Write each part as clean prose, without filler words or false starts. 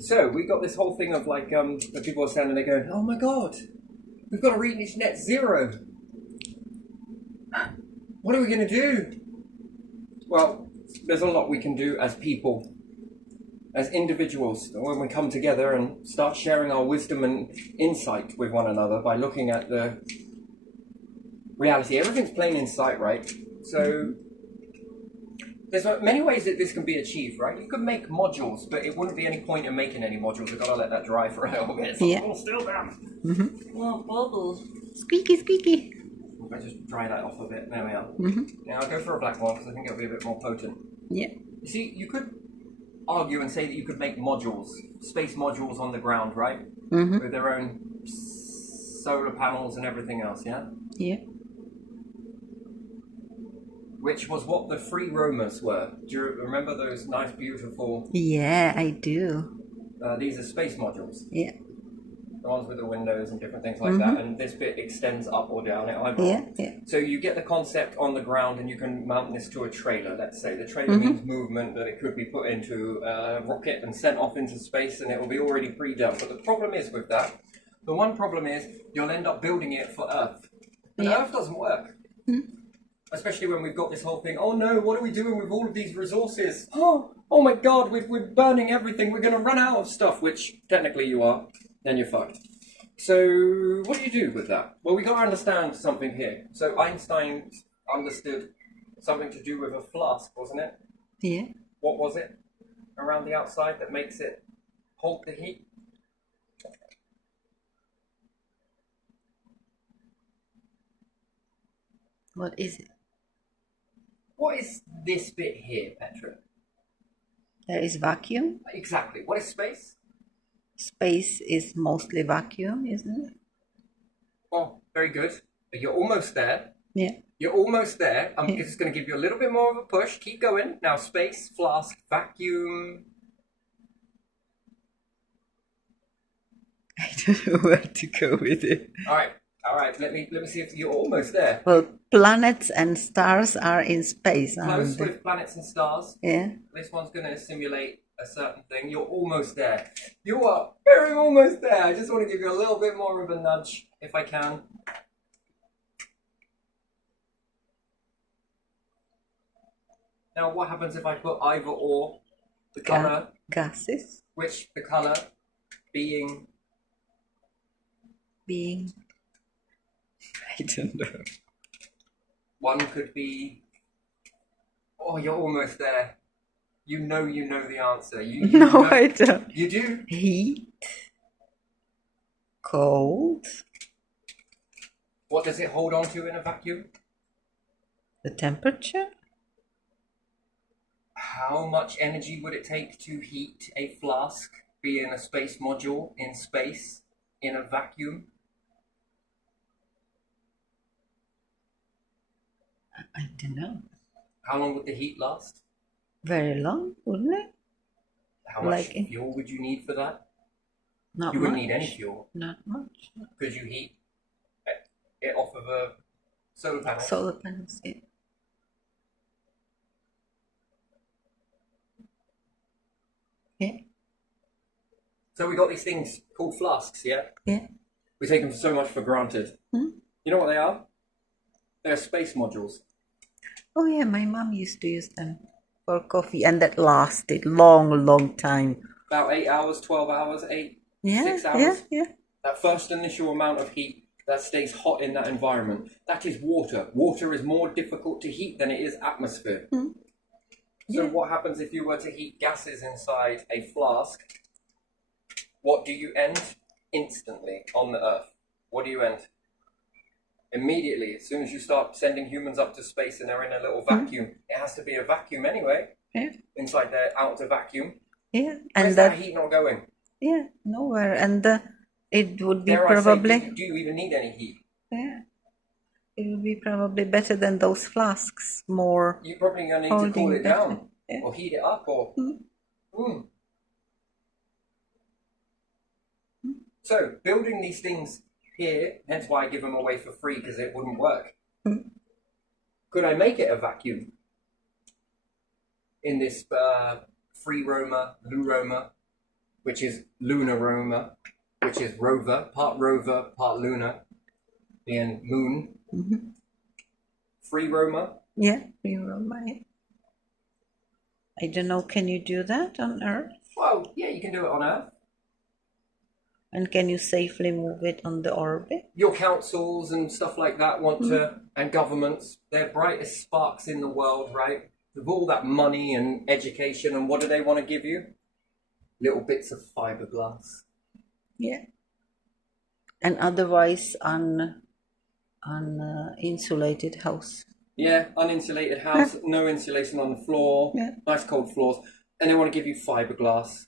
So we got this whole thing of like the people are standing there going, "Oh my god, we've got to reach net zero. What are we going to do?" Well, there's a lot we can do as people, as individuals, when we come together and start sharing our wisdom and insight with one another by looking at the reality. Everything's plain in sight, right? So there's many ways that this can be achieved, right? You could make modules, but it wouldn't be any point in making any modules. You've got to let that dry for a little bit. Yeah. Oh, still down. Oh, bubbles. Squeaky, squeaky. I'll just dry that off a bit. There we are. Mm-hmm. Now I'll go for a black one because I think it'll be a bit more potent. Yeah. You see, you could argue and say that you could make modules, space modules on the ground, right? Mm-hmm. With their own solar panels and everything else, yeah? Yeah. Which was what the free roamers were. Do you remember those nice, beautiful... Yeah, I do. These are space modules. Yeah. The ones with the windows and different things like that. And this bit extends up or down at eyeball. Yeah, yeah. So you get the concept on the ground and you can mount this to a trailer, let's say. The trailer means movement, that it could be put into a rocket and sent off into space and it will be already pre-done. But the problem is with that, the one problem is you'll end up building it for Earth. But Earth doesn't work. Especially when we've got this whole thing, oh no, what are we doing with all of these resources? Oh my god, we're burning everything, we're going to run out of stuff, which technically you are, then you're fucked. So what do you do with that? Well, we got to understand something here. So Einstein understood something to do with a flask, wasn't it? Yeah. What was it around the outside that makes it hold the heat? What is it? What is this bit here, Petra? There is vacuum. Exactly. What is space? Space is mostly vacuum, isn't it? Oh, very good. You're almost there. Yeah. You're almost there. I'm just going to give you a little bit more of a push. Keep going. Now, space, flask, vacuum. I don't know where to go with it. All right. Let me see if you're almost there. Well, planets and stars are in space, Close aren't they? with planets and stars. Yeah. This one's going to simulate a certain thing. You're almost there. You are very almost there. I just want to give you a little bit more of a nudge, if I can. Now, what happens if I put either or? The colour, Gases which the colour being... being... I don't know. One could be... Oh, you're almost there. You know the answer. You No, know... I don't. You do? Heat. Cold. What does it hold on to in a vacuum? The temperature. How much energy would it take to heat a flask, being a space module in space, in a vacuum? I don't know. How long would the heat last? Very long, wouldn't it? How much Like- fuel would you need for that? Not You much. wouldn't need any fuel. Not much. Could you heat it off of a solar panel? Solar panels, yeah. Yeah. So we got these things called flasks, yeah? Yeah. We take them so much for granted. You know what they are? They're space modules. Oh yeah, my mom used to use them for coffee, and that lasted long time. About 8 hours, 12 hours, 8, Yeah, 6 hours. yeah. That first initial amount of heat that stays hot in that environment, that is water. Water is more difficult to heat than it is atmosphere. So what happens if you were to heat gases inside a flask? What do you end? Instantly on the Earth. What do you end? Immediately, as soon as you start sending humans up to space and they're in a little vacuum, it has to be a vacuum anyway. Yeah. Inside there, outer vacuum. Yeah, Where's and that heat not going? yeah, nowhere, and it would be Dare I say, probably do you even need any heat? yeah, it would be probably better than those flasks. More You're probably going to need to holding cool it better. down Yeah. or heat it up or... So, building these things here, hence why I give them away for free, because it wouldn't work. Could I make it a vacuum in this free roamer, Lou roamer? which is Lunaroma, which is rover, part lunar, being moon. Mm-hmm. Free roamer. Yeah, we were right. I don't know, can you do that on Earth? Well, yeah, you can do it on Earth. And can you safely move it on the orbit? Your councils and stuff like that want to, and governments, they're brightest sparks in the world, right? With all that money and education, and what do they want to give you? Little bits of fiberglass. Yeah. And otherwise insulated house. Yeah, uninsulated house, no insulation on the floor, nice cold floors, and they want to give you fiberglass.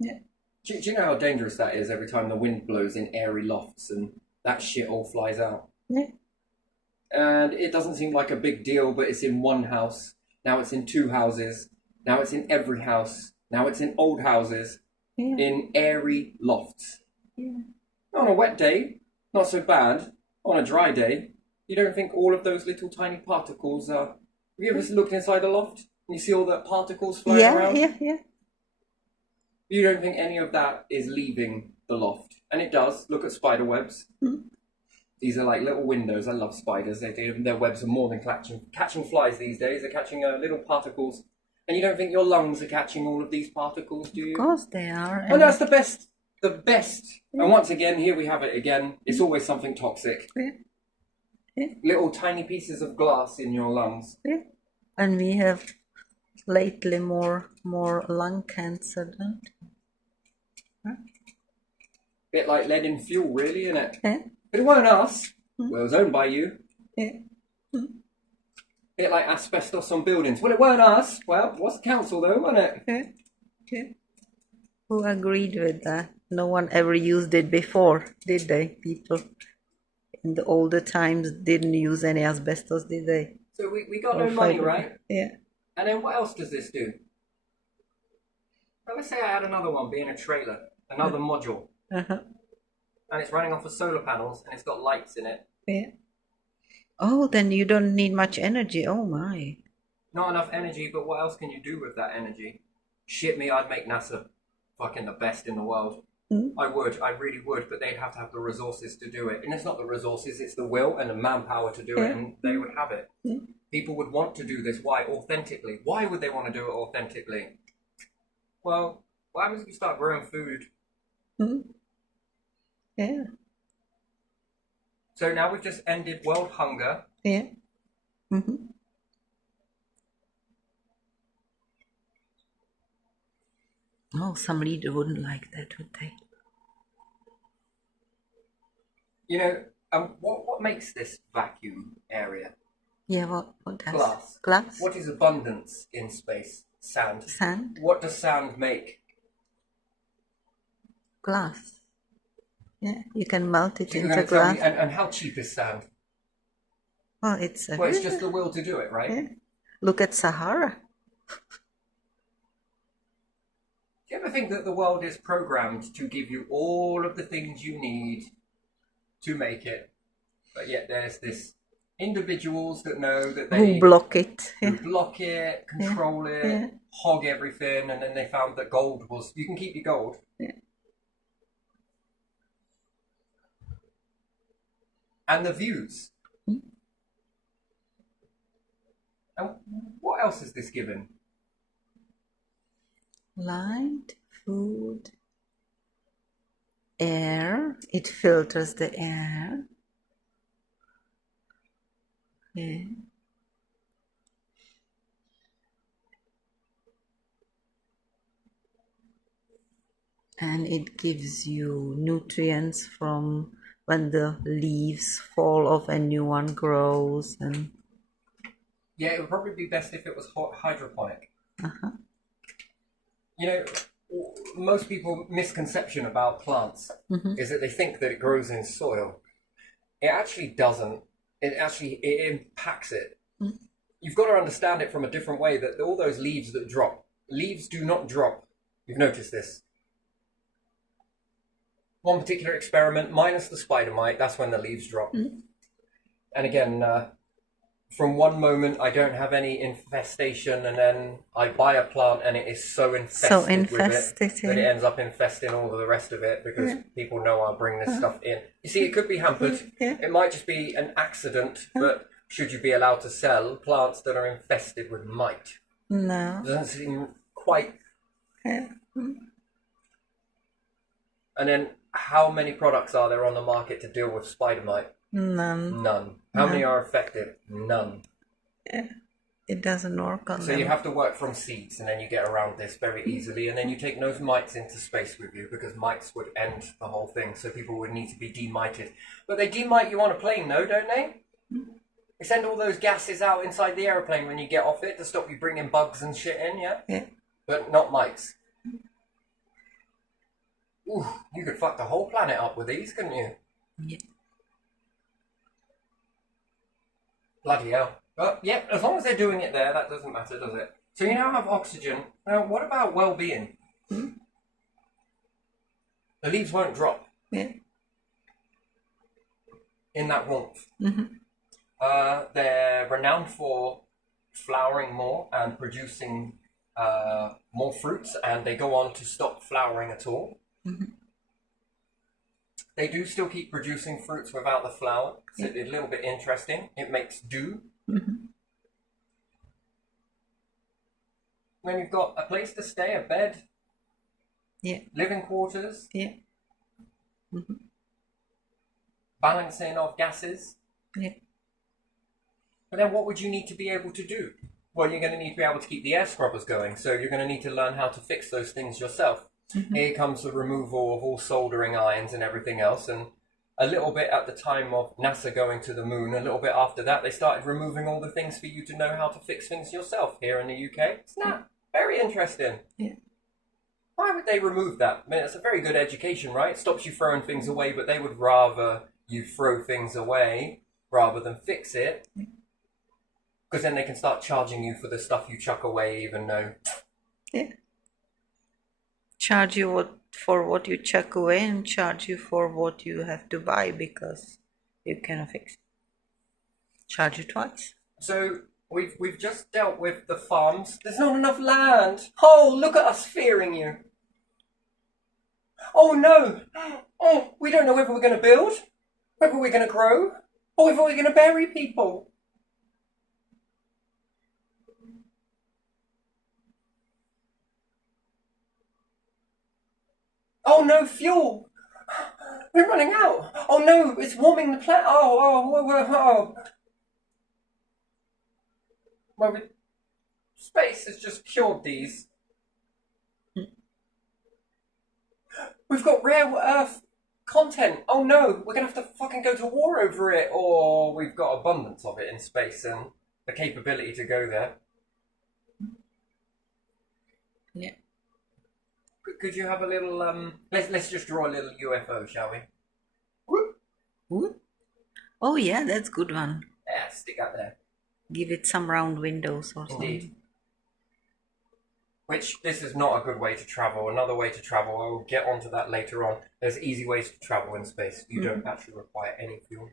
Yeah. Do you know how dangerous that is every time the wind blows in airy lofts and that shit all flies out? Yeah. And it doesn't seem like a big deal, but it's in one house. Now it's in two houses. Now it's in every house. Now it's in old houses. Yeah. In airy lofts. Yeah. On a wet day, not so bad. On a dry day, you don't think all of those little tiny particles are... Have you ever looked inside a loft and you see all the particles flying around? Yeah. You don't think any of that is leaving the loft. And it does. Look at spider webs. These are like little windows. I love spiders. Their webs are more than catching flies these days. They're catching little particles. And you don't think your lungs are catching all of these particles, do you? Of course they are. And that's the best. The best. And once again, here we have it again. It's always something toxic. Yeah. Little tiny pieces of glass in your lungs. Yeah. And we have lately more lung cancer, don't we? Bit like lead in fuel, really, isn't it? Yeah. But it weren't us. Well, it was owned by you. Yeah. Bit like asbestos on buildings. Well, it weren't us. Well, it was the council, though, wasn't it? Yeah. Who agreed with that? No one ever used it before, did they? People in the older times didn't use any asbestos, did they? So we got no money, right? Yeah. And then what else does this do? Well, let's say I had another one being a trailer, another module, Uh-huh. and it's running off of solar panels, and it's got lights in it. Yeah. Oh, then you don't need much energy. Oh my. Not enough energy, but what else can you do with that energy? Shit me, I'd make NASA fucking the best in the world. I really would, but they'd have to have the resources to do it. And it's not the resources, it's the will and the manpower to do it, and they would have it. People would want to do this. Why? Authentically. Why would they want to do it authentically? Well, what happens if you start growing food? Yeah. So now we've just ended world hunger. Yeah. Oh, some leader wouldn't like that, would they? You know, what makes this vacuum area? Yeah, what does? Glass. Glass? What is abundance in space? Sand. Sand? What does sand make? Glass. Yeah, you can melt it You're into going to tell glass. me, and how cheap is sand? Well, it's Well, it's just the will to do it, right? Yeah. Look at Sahara. Do you ever think that the world is programmed to give you all of the things you need to make it? But yet there's this individuals that know that they Who block it. who Yeah. block it, control it, Yeah. hog everything, and then they found that gold was, you can keep your gold. Yeah. And the views. And what else is this given? Light, food, air. It filters the air. Yeah. And it gives you nutrients from when the leaves fall off and new one grows. And Yeah, it would probably be best if it was hydroponic. uh-huh. You know, most people misconception about plants is that they think that it grows in soil. It actually doesn't. It impacts it. You've got to understand it from a different way, that all those leaves that drop, leaves do not drop. You've noticed this. One particular experiment, minus the spider mite, that's when the leaves drop. And again, from one moment I don't have any infestation, and then I buy a plant and it is so infested with it that it ends up infesting all of the rest of it because people know I'll bring this stuff in. You see, it could be hampered. It might just be an accident, but should you be allowed to sell plants that are infested with mite? No. Doesn't seem quite. Yeah. And then, how many products are there on the market to deal with spider mite? None. None. How many are effective? None. Yeah. It doesn't work on So them. you have to work from seeds, and then you get around this very easily, and then you take those mites into space with you, because mites would end the whole thing, so people would need to be demited. But they demite you on a plane, though, don't they? They send all those gases out inside the aeroplane when you get off it to stop you bringing bugs and shit in, yeah? Yeah. But not mites. Ooh, you could fuck the whole planet up with these, couldn't you? Yeah. Bloody hell. But yeah, as long as they're doing it there, that doesn't matter, does it? So you now have oxygen. Now, what about well-being? Hmm? The leaves won't drop Yeah. in that warmth. Mm-hmm. They're renowned for flowering more and producing more fruits, and they go on to stop flowering at all. Mm-hmm. They do still keep producing fruits without the flower. It's a little bit interesting. It makes dew. Mm-hmm. When you've got a place to stay, a bed, Yeah. living quarters, Yeah. Mm-hmm. balancing of gases. Yeah. But then what would you need to be able to do? Well, you're going to need to be able to keep the air scrubbers going, so you're going to need to learn how to fix those things yourself. Mm-hmm. Here comes the removal of all soldering irons and everything else, and a little bit at the time of NASA going to the moon, a little bit after that, they started removing all the things for you to know how to fix things yourself here in the UK. It's not very interesting. Yeah. Why would they remove that? I mean, it's a very good education, right? It stops you throwing things away, but they would rather you throw things away rather than fix it. Because then they can start charging you for the stuff you chuck away, even though... Yeah. Charge you for what you chuck away, and charge you for what you have to buy because you cannot fix it. Charge you twice. So we've just dealt with the farms. There's not enough land. Oh, look at us fearing you. Oh no. Oh, we don't know whether we're going to build, whether we're going to grow, or whether we're going to bury people. Oh no, fuel. We're running out. Oh no, it's warming the planet. Oh. Well, space has just cured these. We've got rare earth content. Oh no, we're going to have to fucking go to war over it. Or we've got abundance of it in space and the capability to go there. Yeah. Could you have a little, let's just draw a little UFO, shall we? Ooh. Oh yeah, that's a good one. Yeah, stick that there. Give it some round windows or Indeed. something. Which, this is not a good way to travel. Another way to travel, I will get onto that later on. There's easy ways to travel in space. You don't actually require any fuel.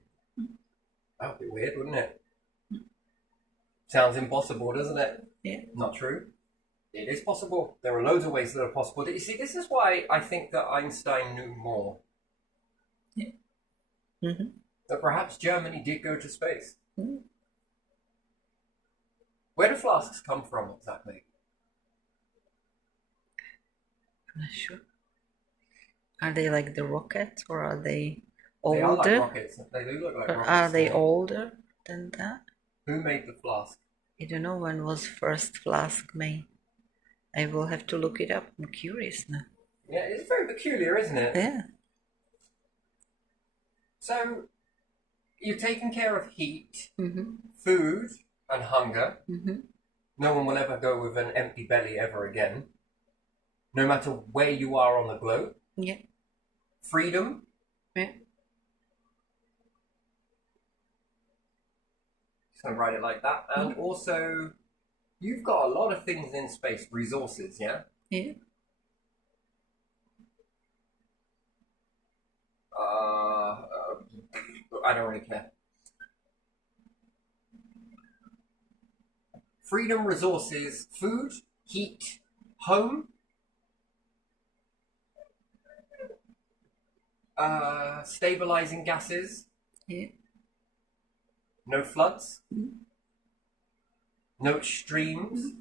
That would be weird, wouldn't it? Sounds impossible, doesn't it? Yeah. Not true. It is possible. There are loads of ways that are possible. You see, this is why I think that Einstein knew more. Yeah. Mm-hmm. That perhaps Germany did go to space. Mm-hmm. Where do flasks come from exactly? I'm not sure. Are they like the rockets, or are they They are like older? rockets. They do look like Or rockets. are they yeah. older than that? Who made the flask? I don't know when was first flask made. I will have to look it up. I'm curious now. Yeah, it's very peculiar, isn't it? Yeah. So, you've taken care of heat, Mm-hmm. food, and hunger. Mm-hmm. No one will ever go with an empty belly ever again. No matter where you are on the globe. Yeah. Freedom. Yeah. Just gonna write it like that. And also, you've got a lot of things in space. Resources, yeah? Yeah. I don't really care. freedom, resources, food, heat, home, stabilizing gases, Yeah. no floods, no extremes,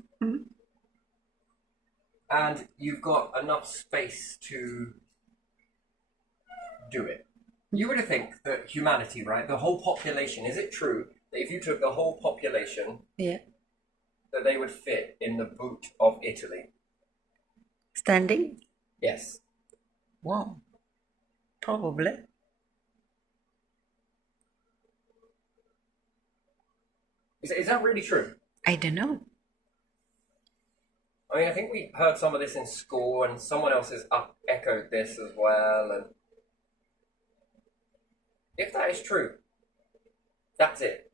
and you've got enough space to do it. You would think that humanity, right, the whole population, is it true that if you took the whole population, Yeah. that they would fit in the boot of Italy? Standing? Yes. Wow. Probably. Is that really true? I don't know. I mean, I think we heard some of this in school, and someone else has echoed this as well. And if that is true, that's it.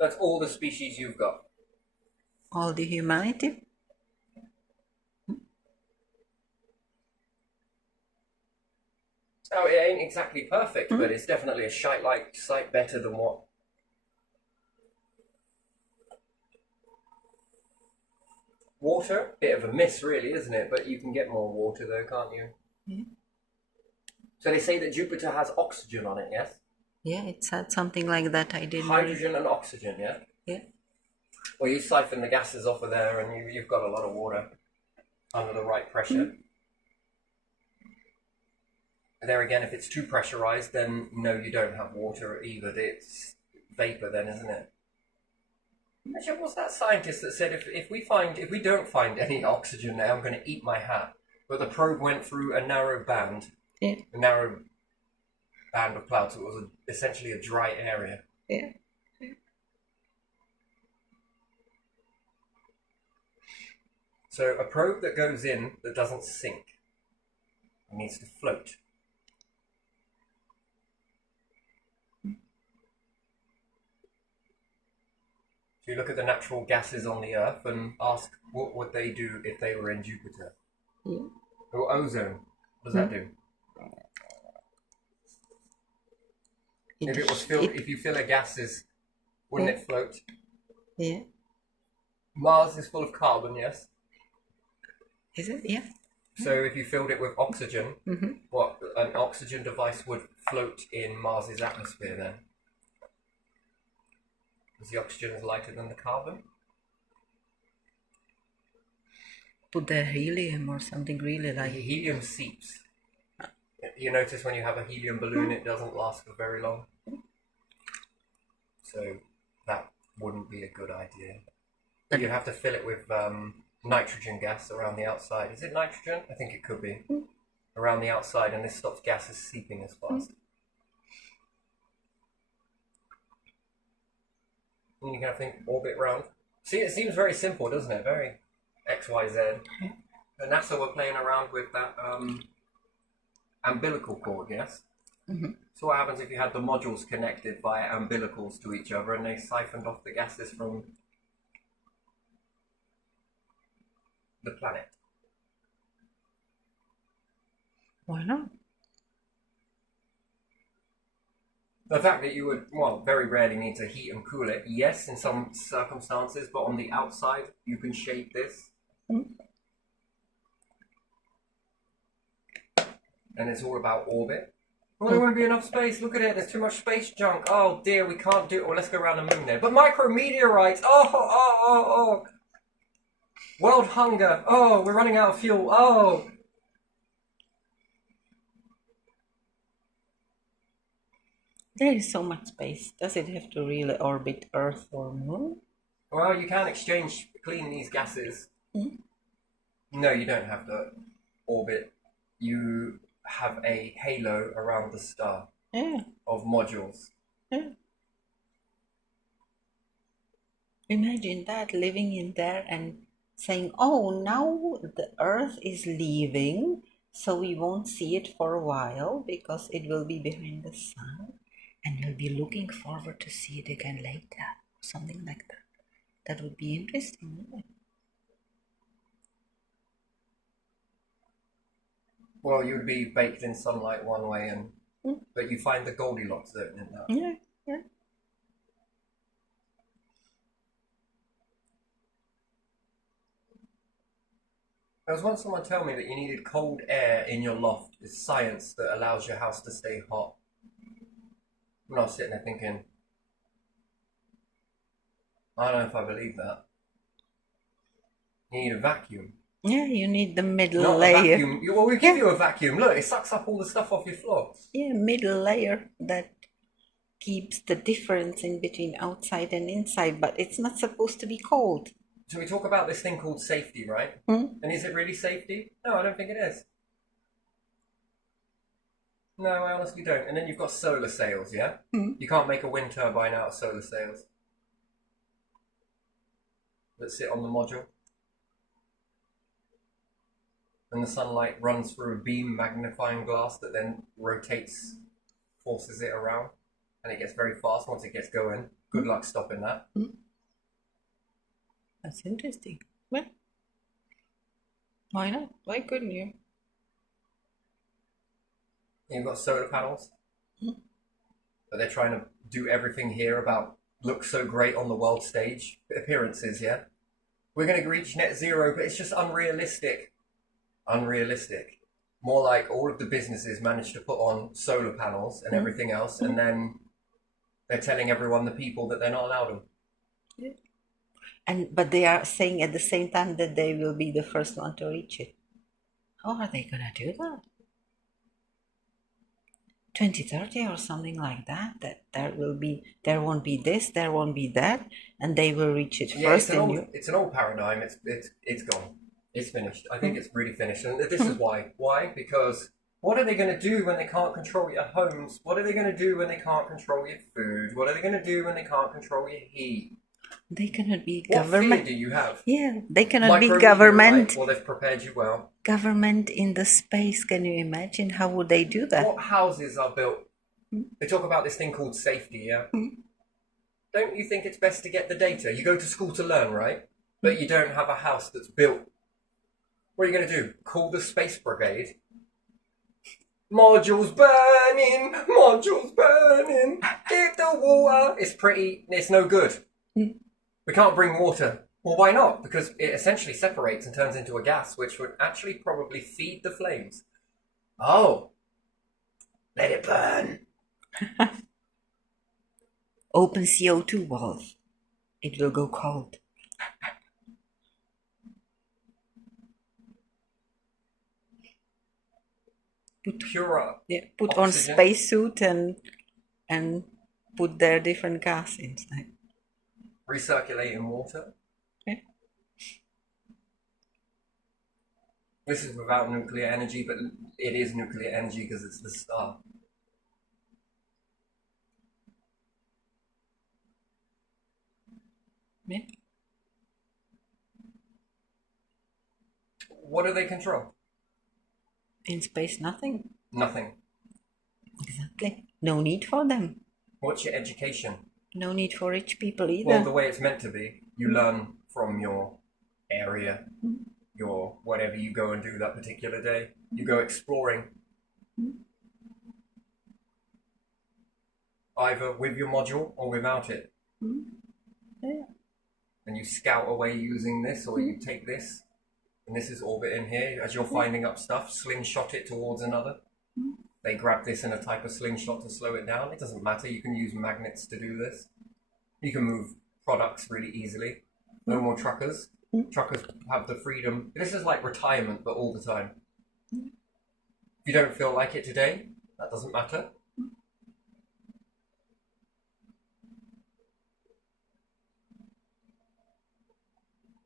That's all the species you've got. All the humanity? So it ain't exactly perfect, but it's definitely a shite-like sight better than what. Water, bit of a miss, really, isn't it? But you can get more water, though, can't you? Yeah. So they say that Jupiter has oxygen on it, yes? Yeah, it said something like that. I didn't. Hydrogen and oxygen, yeah? Yeah. Well, you siphon the gases off of there, and you've got a lot of water under the right pressure. There again, if it's too pressurized, then no, you don't have water either. It's vapor then, isn't it? Actually, what's that scientist that said if we don't find any oxygen now, I'm going to eat my hat? But the probe went through a narrow band, Yeah. a narrow band of clouds. So it was essentially a dry area. Yeah. So a probe that goes in that doesn't sink, it needs to float. So you look at the natural gases on the Earth and ask what would they do if they were in Jupiter? Yeah. Or ozone, what does that do? If it was filled, if you fill a gases, wouldn't it float? Yeah. Mars is full of carbon, yes? Is it? Yeah. So if you filled it with oxygen, what an oxygen device would float in Mars's atmosphere then? Because the oxygen is lighter than the carbon? Put the helium or something really The like. helium seeps. You notice when you have a helium balloon, it doesn't last for very long. So that wouldn't be a good idea. But you'd have to fill it with nitrogen gas around the outside. Is it nitrogen? I think it could be. Around the outside, and this stops gases seeping as fast. And you kind of think orbit round. See, it seems very simple, doesn't it? Very XYZ. The NASA were playing around with that umbilical cord, yes? So what happens if you had the modules connected via umbilicals to each other and they siphoned off the gases from the planet? Why not? The fact that you would, well, very rarely need to heat and cool it, yes, in some circumstances, but on the outside, you can shape this. And it's all about orbit. Well, there won't be enough space. Look at it. There's too much space junk. Oh dear, we can't do it. Well, let's go around the moon then. But micrometeorites. Oh. World hunger. Oh, we're running out of fuel. Oh. There is so much space. Does it have to really orbit Earth or Moon? Well, you can clean these gases. No, you don't have to orbit. You have a halo around the star of modules. Yeah. Imagine that, living in there and saying, oh, now the Earth is leaving, so we won't see it for a while because it will be behind the sun, and we'll be looking forward to see it again later. Something like that. That would be interesting, wouldn't it? Well, you would be baked in sunlight one way, but you find the Goldilocks zone in that. Yeah. There was once someone told me that you needed cold air in your loft. It's science that allows your house to stay hot. And I was sitting there thinking, I don't know if I believe that. You need a vacuum. Yeah, you need the middle Not a layer. vacuum. Well, we give you a vacuum. Look, it sucks up all the stuff off your floor. Yeah, middle layer that keeps the difference in between outside and inside, but it's not supposed to be cold. So we talk about this thing called safety, right? And is it really safety? No, I don't think it is. No, I honestly don't. And then you've got solar sails, yeah? You can't make a wind turbine out of solar sails that sit on the module. And the sunlight runs through a beam magnifying glass that then rotates, forces it around, and it gets very fast once it gets going. Good luck stopping that. That's interesting. Well, why not? Why couldn't you? You've got solar panels, but they're trying to do everything here about look so great on the world stage. Appearances, yeah? We're going to reach net zero, but it's just unrealistic. Unrealistic. More like all of the businesses manage to put on solar panels and everything else, and then they're telling everyone, the people, that they're not allowed them. Yeah. But they are saying at the same time that they will be the first one to reach it. How are they gonna do that? 2030 or something like that. That there won't be this, there won't be that, and they will reach it first. It's an old paradigm. It's gone. It's finished. I think it's really finished. And this is why. Why? Because what are they going to do when they can't control your homes? What are they going to do when they can't control your food? What are they going to do when they can't control your heat? They cannot be What government. fear do you have? Yeah, they cannot be Micrometer, government. right? Well, they've prepared you well. Government in the space. Can you imagine? How would they do that? What houses are built? They talk about this thing called safety, yeah? Don't you think it's best to get the data? You go to school to learn, right? But you don't have a house that's built. What are you going to do? Call the space brigade? Modules burning! Modules burning! Get the water! It's no good. We can't bring water. Well, why not? Because it essentially separates and turns into a gas, which would actually probably feed the flames. Oh. Let it burn. Open CO2 valve. It will go cold. Put on spacesuit and put their different gas inside. Recirculating water. Yeah. This is without nuclear energy, but it is nuclear energy because it's the star. Yeah. What do they control? In space, nothing. Nothing. Exactly. No need for them. What's your education? No need for rich people either. Well, the way it's meant to be. You learn from your area, your whatever you go and do that particular day. You go exploring. Either with your module or without it. Yeah. And you scout away using this, or you take this, and this is orbit in here. As you're finding up stuff, slingshot it towards another. They grab this in a type of slingshot to slow it down. It doesn't matter. You can use magnets to do this. You can move products really easily. No more truckers. Truckers have the freedom. This is like retirement, but all the time. If you don't feel like it today, that doesn't matter.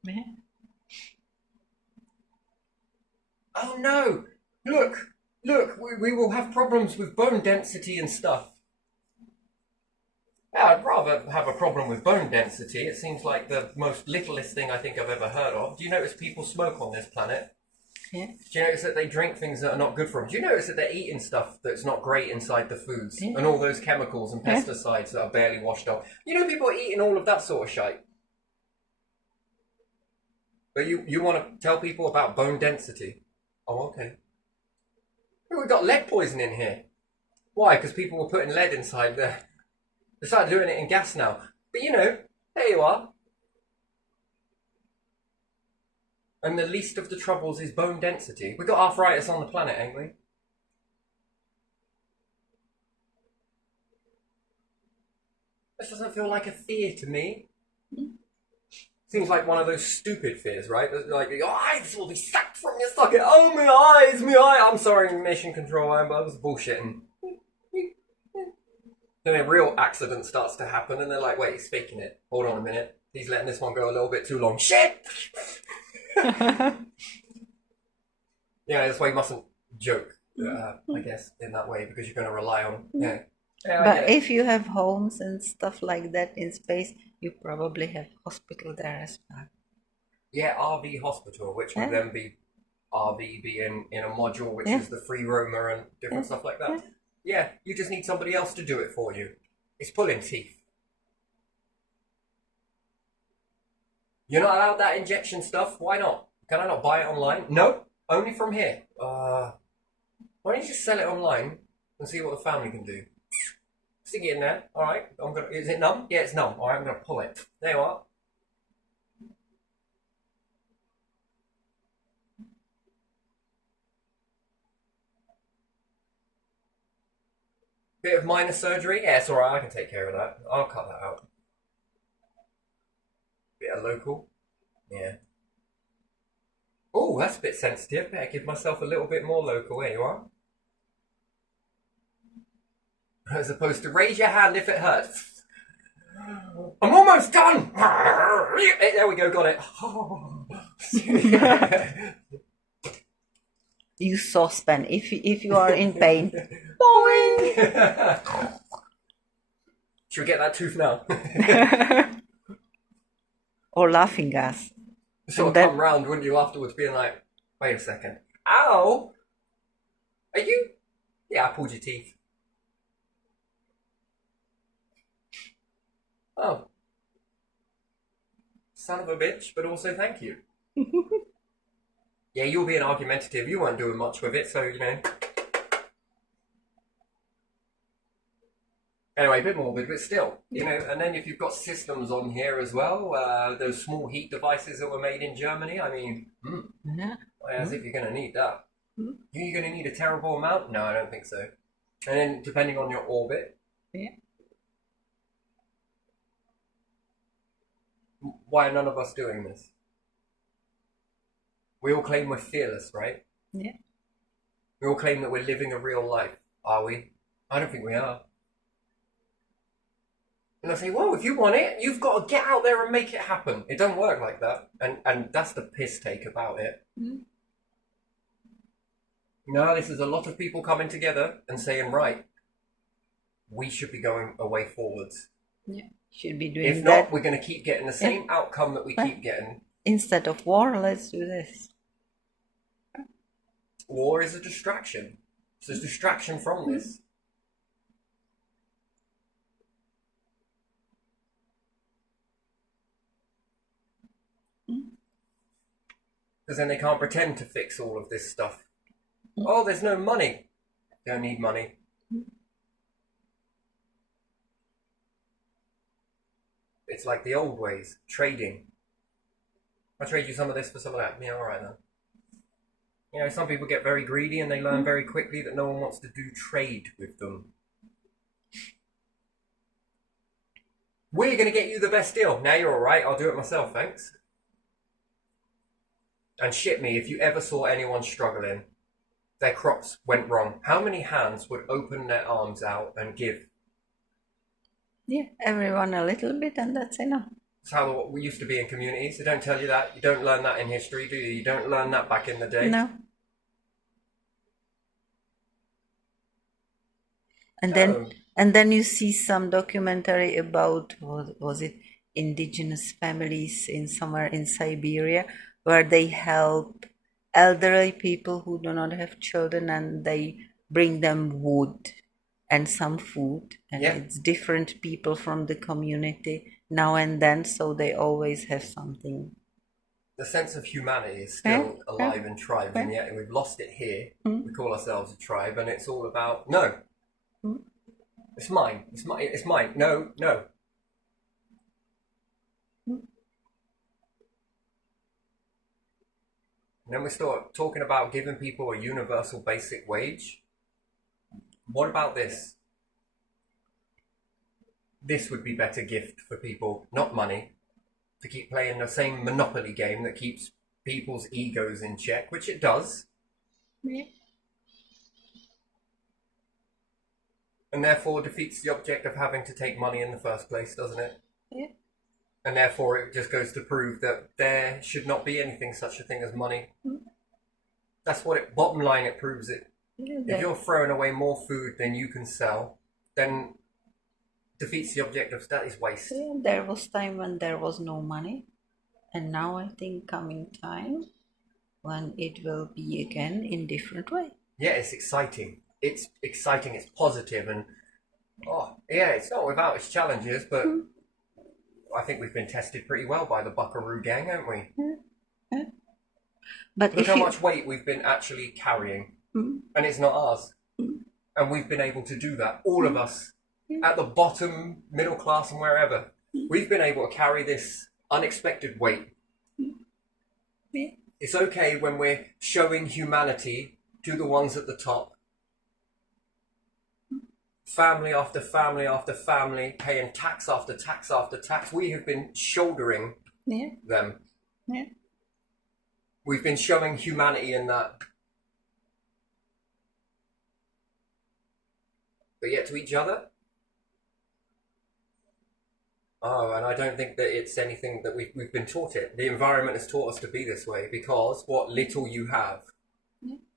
Yeah. Oh no! Look! We will have problems with bone density and stuff. I'd rather have a problem with bone density. It seems like the most littlest thing I think I've ever heard of. Do you notice people smoke on this planet? Yeah. Do you notice that they drink things that are not good for them? Do you notice that they're eating stuff that's not great inside the foods? Yeah. And all those chemicals and pesticides that are barely washed off? You know people are eating all of that sort of shite. But you want to tell people about bone density? Oh, okay. We've got lead poisoning here. Why? Because people were putting lead inside there. They started doing it in gas now. But you know, there you are. And the least of the troubles is bone density. We've got arthritis on the planet, ain't we? This doesn't feel like a fear to me. Seems like one of those stupid fears, right? Like, your eyes will be sacked from your socket. Oh, my eyes, my eye. I'm sorry, mission control, I was bullshitting. Then a real accident starts to happen, and they're like, wait, he's faking it. Hold on a minute. He's letting this one go a little bit too long. Shit! Yeah, that's why you mustn't joke, I guess, in that way, because you're going to rely on... Yeah. But if you have homes and stuff like that in space, you probably have hospital there as well. Yeah, RV hospital, which would then be RV being in a module, which is the free roamer and different stuff like that. Yeah, you just need somebody else to do it for you. It's pulling teeth. You're not allowed that injection stuff? Why not? Can I not buy it online? No, only from here. Why don't you just sell it online and see what the family can do? Stick it in there. Alright, is it numb? Yeah, it's numb. Alright, I'm gonna pull it. There you are. Bit of minor surgery? Yeah, it's alright, I can take care of that. I'll cut that out. Bit of local? Yeah. Oh, that's a bit sensitive. Better give myself a little bit more local. There you are. As opposed to raise your hand if it hurts. I'm almost done! There we go, got it. Use saucepan if you are in pain. Boing! Should we get that tooth now? Or laughing gas. Sort of come round, wouldn't you, afterwards, being like, wait a second. Ow! Are you? Yeah, I pulled your teeth. Oh. Son of a bitch, but also thank you. Yeah, you're being argumentative. You weren't doing much with it, so, you know. Anyway, a bit morbid, but still, you know, and then if you've got systems on here as well, those small heat devices that were made in Germany, I mean, as if you're going to need that. You're going to need a terrible amount? No, I don't think so. And then, depending on your orbit. Yeah. Why are none of us doing this? We all claim we're fearless, right? Yeah. We all claim that we're living a real life. Are we? I don't think we are. And I say, well, if you want it, you've got to get out there and make it happen. It don't work like that. And that's the piss take about it. No, this is a lot of people coming together and saying, right, we should be going a way forwards. Yeah. Should be doing that. If not, we're going to keep getting the same outcome that we keep getting. Instead of war, let's do this. War is a distraction. It's a distraction from this. Because then they can't pretend to fix all of this stuff. Oh, there's no money. Don't need money. It's like the old ways, trading. I'll trade you some of this for some of that. Yeah, alright then. You know, some people get very greedy and they learn very quickly that no one wants to do trade with them. We're going to get you the best deal. Now you're alright, I'll do it myself, thanks. And shit me, if you ever saw anyone struggling, their crops went wrong, how many hands would open their arms out and give? Yeah, everyone a little bit, and that's enough. That's how we used to be in communities. They don't tell you that. You don't learn that in history, do you? You don't learn that back in the day. No. And then you see some documentary about, was it indigenous families in somewhere in Siberia, where they help elderly people who do not have children, and they bring them wood and some food, and it's different people from the community now and then, so they always have something. The sense of humanity is still alive in tribes, and yet we've lost it here. We call ourselves a tribe, and it's all about, no, it's mine, it's mine, no. And then we start talking about giving people a universal basic wage. What about this? This would be better gift for people, not money, to keep playing the same Monopoly game that keeps people's egos in check, which it does. Yeah. And therefore defeats the object of having to take money in the first place, doesn't it? Yeah. And therefore it just goes to prove that there should not be anything such a thing as money. That's what it, bottom line, it proves it. If you're throwing away more food than you can sell, then defeats the object of that is waste. Yeah, there was time when there was no money, and now I think coming time when it will be again in different way. Yeah, it's exciting. It's exciting, it's positive, and it's not without its challenges, but I think we've been tested pretty well by the Buckaroo gang, haven't we? Yeah. But Look if how you, much weight we've been actually carrying, and it's not ours. And we've been able to do that, all of us, at the bottom, middle class, and wherever. We've been able to carry this unexpected weight. Yeah. It's okay when we're showing humanity to the ones at the top. Family after family after family, paying tax after tax after tax. We have been shouldering them. Yeah. We've been showing humanity in that. But yet to each other? Oh, and I don't think that it's anything that we've been taught it. The environment has taught us to be this way because what little you have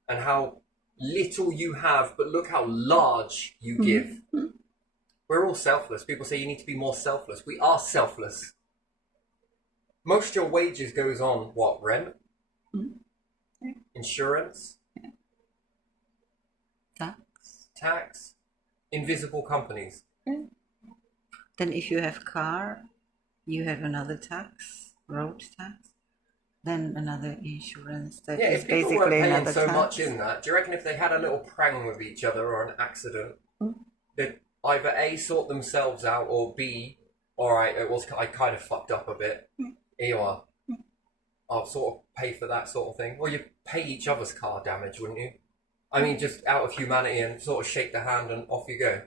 and how little you have, but look how large you give. We're all selfless. People say you need to be more selfless. We are selfless. Most of your wages goes on what? Rent? Insurance? Tax? Invisible companies. Then if you have car, you have another tax, road tax, then another insurance that Yeah, is if people basically weren't paying another so tax. much in that, do you reckon if they had a little prang with each other or an accident, they'd either A, sort themselves out, or B, alright, I kind of fucked up a bit. Here you are. I'll sort of pay for that sort of thing. Well, you pay each other's car damage, wouldn't you? I mean, just out of humanity and sort of shake the hand and off you go.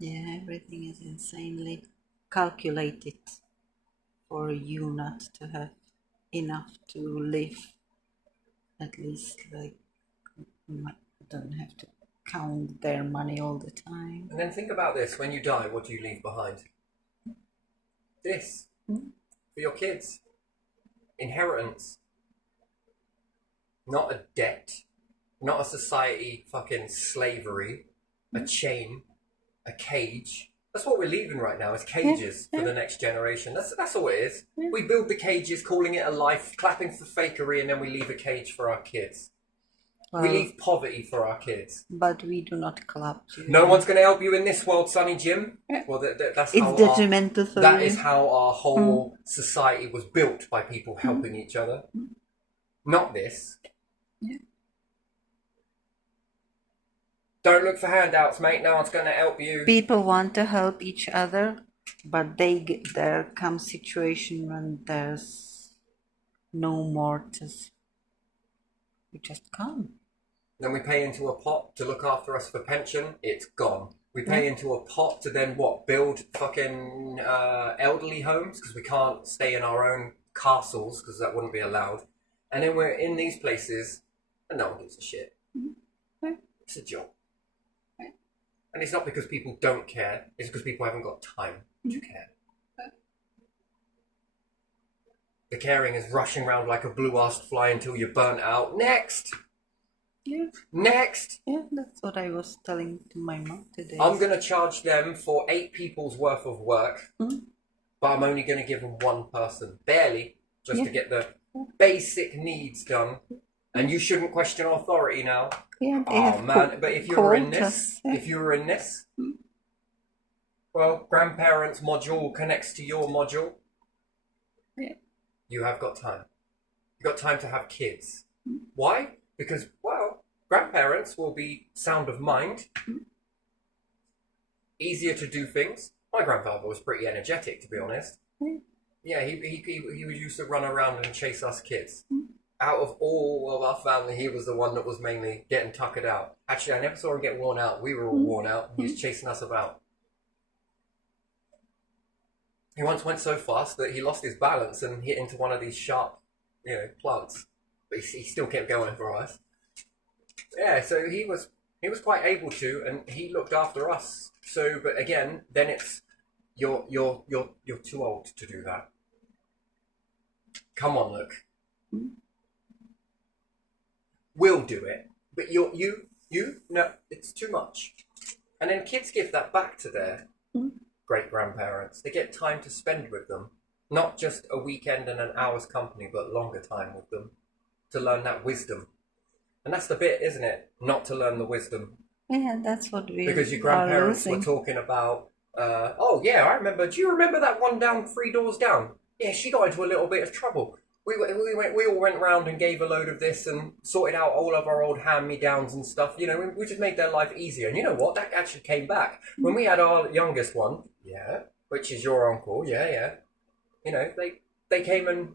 Yeah, everything is insanely calculated for you not to have enough to live. At least, like, don't have to count their money all the time. And then think about this. When you die, what do you leave behind? This. For your kids. Inheritance. Not a debt. Not a society fucking slavery. A chain. A cage. That's what we're leaving right now, is cages for the next generation. That's all it is. We build the cages, calling it a life, clapping for fakery, and then we leave a cage for our kids. Well, we leave poverty for our kids. But we do not clap. No one's going to help you in this world, Sonny Jim. Well, that's It's how detrimental for that you. is how our whole society was built, by people helping each other. Not this. Yeah. Don't look for handouts, mate. No one's going to help you. People want to help each other, but there comes situation when there's no more to. You just can't. Then we pay into a pot to look after us for pension. It's gone. We pay into a pot to then what? Build fucking elderly homes because we can't stay in our own castles because that wouldn't be allowed. And then we're in these places and no one gives a shit. It's a job. And it's not because people don't care. It's because people haven't got time to care. The caring is rushing around like a blue-assed fly until you're burnt out. Next! Yeah. Next! Yeah, that's what I was telling to my mom today. I'm going to charge them for 8 people's worth of work, but I'm only going to give them one person. Barely, just to get the basic needs done. And you shouldn't question authority now. Yeah, But if you were in this, well, grandparents' module connects to your module. Yeah. You have got time. You've got time to have kids. Why? Because, well, grandparents will be sound of mind, easier to do things. My grandfather was pretty energetic, to be honest. Yeah, he was used to run around and chase us kids. Out of all of our family, he was the one that was mainly getting tuckered out. Actually, I never saw him get worn out. We were all worn out. He was chasing us about. He once went so fast that he lost his balance and hit into one of these sharp, plants. But he still kept going for us. Yeah, so he was quite able to, and he looked after us. So, but again, then it's you're too old to do that. Come on, look. We'll do it, but you no, it's too much. And then kids give that back to their great grandparents. They get time to spend with them, not just a weekend and an hour's company, but longer time with them to learn that wisdom. And that's the bit, isn't it? Not to learn the wisdom. Yeah, that's what we because your grandparents were talking about. Oh yeah, I remember. Do you remember that one down 3 doors down? Yeah, she got into a little bit of trouble. We all went round and gave a load of this and sorted out all of our old hand-me-downs and stuff. We just made their life easier. And you know what? That actually came back. When we had our youngest one, which is your uncle, they came and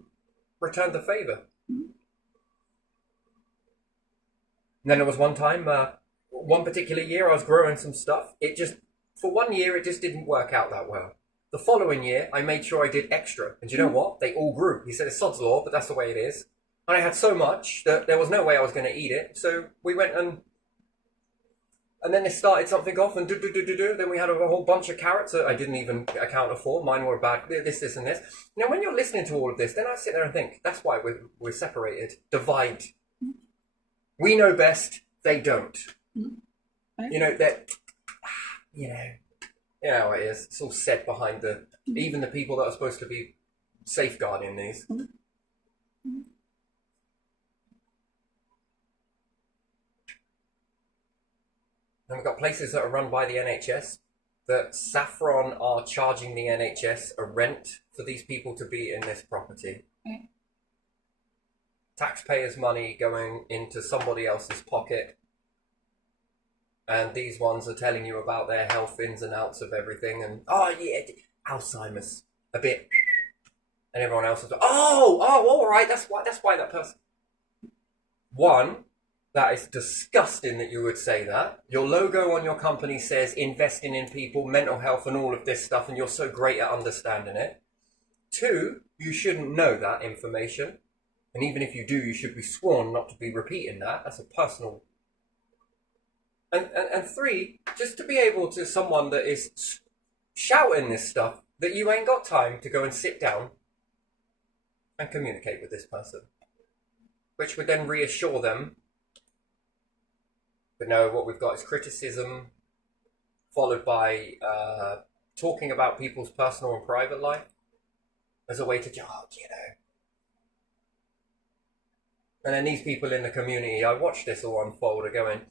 returned the favour. And then there was one time, one particular year, I was growing some stuff. For 1 year, it just didn't work out that well. The following year, I made sure I did extra. And you know what? They all grew. He said, it's sod's law, but that's the way it is. And I had so much that there was no way I was going to eat it. So we went and then they started something off and Then we had a whole bunch of carrots that I didn't even account for. Mine were bad, this, and this. Now, when you're listening to all of this, then I sit there and think, that's why we're separated. Divide. We know best, they don't. You know how it is. It's all said behind even the people that are supposed to be safeguarding these. And we've got places that are run by the NHS that Saffron are charging the NHS a rent for these people to be in this property. Taxpayers' money going into somebody else's pocket. And these ones are telling you about their health ins and outs of everything. And, Alzheimer's, a bit. And everyone else is like, all right, that's why that person. One, that is disgusting that you would say that. Your logo on your company says investing in people, mental health and all of this stuff, and you're so great at understanding it. Two, you shouldn't know that information. And even if you do, you should be sworn not to be repeating that. That's a personal... And three, just to be able to someone that is shouting this stuff, that you ain't got time to go and sit down and communicate with this person. Which would then reassure them. But no, what we've got is criticism, followed by talking about people's personal and private life as a way to judge, And then these people in the community, I watched this all unfold, are going...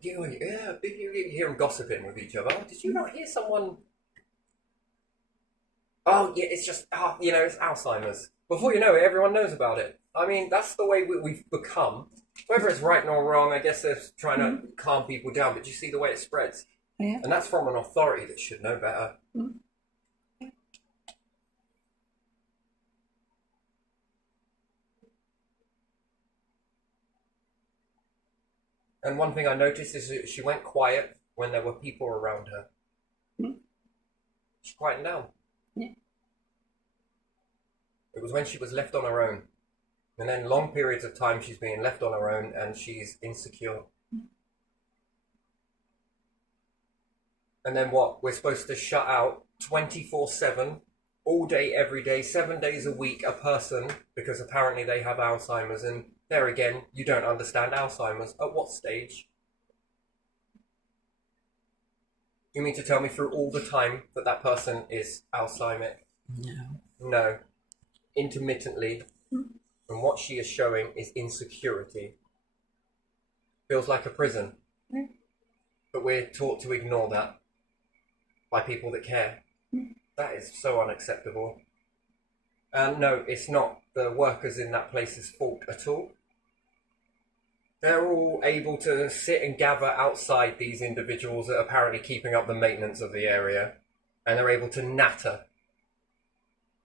you hear them gossiping with each other. Oh, did you not hear someone? Oh, yeah, it's just, it's Alzheimer's. Before you know it, everyone knows about it. I mean, that's the way we've become. Whether it's right or wrong, I guess they're trying to calm people down, but you see the way it spreads. Yeah. And that's from an authority that should know better. And one thing I noticed is that she went quiet when there were people around her. She quieted down. Yeah. It was when she was left on her own. And then long periods of time she's being left on her own and she's insecure. And then what? We're supposed to shut out 24/7, all day, every day, 7 days a week, a person, because apparently they have Alzheimer's. And there again, you don't understand Alzheimer's. At what stage? You mean to tell me through all the time that person is Alzheimer? No. Intermittently. And what she is showing is insecurity. Feels like a prison. But we're taught to ignore that by people that care. That is so unacceptable. And no, it's not the workers in that place's fault at all. They're all able to sit and gather outside these individuals that are apparently keeping up the maintenance of the area. And they're able to natter.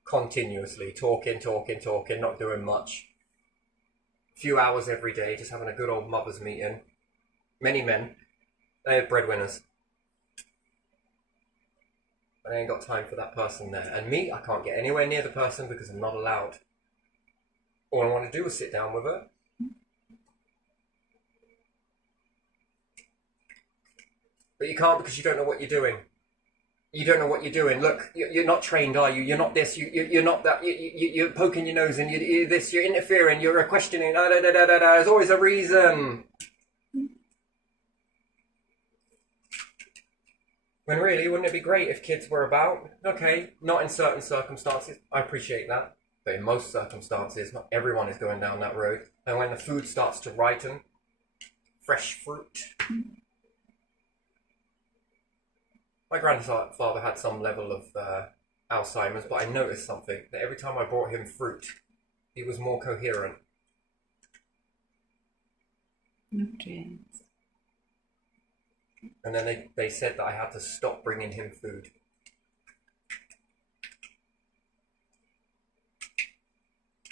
continuously, talking, not doing much. A few hours every day, just having a good old mother's meeting. Many men, they're breadwinners. But I ain't got time for that person there. And me, I can't get anywhere near the person because I'm not allowed. All I want to do is sit down with her. But you can't because you don't know what you're doing. You don't know what you're doing. Look, you're not trained, are you? You're not this. You're not that. You're poking your nose in. You're this. You're interfering. You're questioning. There's always a reason. When really, wouldn't it be great if kids were about? Okay, not in certain circumstances. I appreciate that. But in most circumstances, not everyone is going down that road. And when the food starts to ripen, fresh fruit. My grandfather had some level of Alzheimer's, but I noticed something, that every time I brought him fruit, he was more coherent. Nutrients. And then they said that I had to stop bringing him food.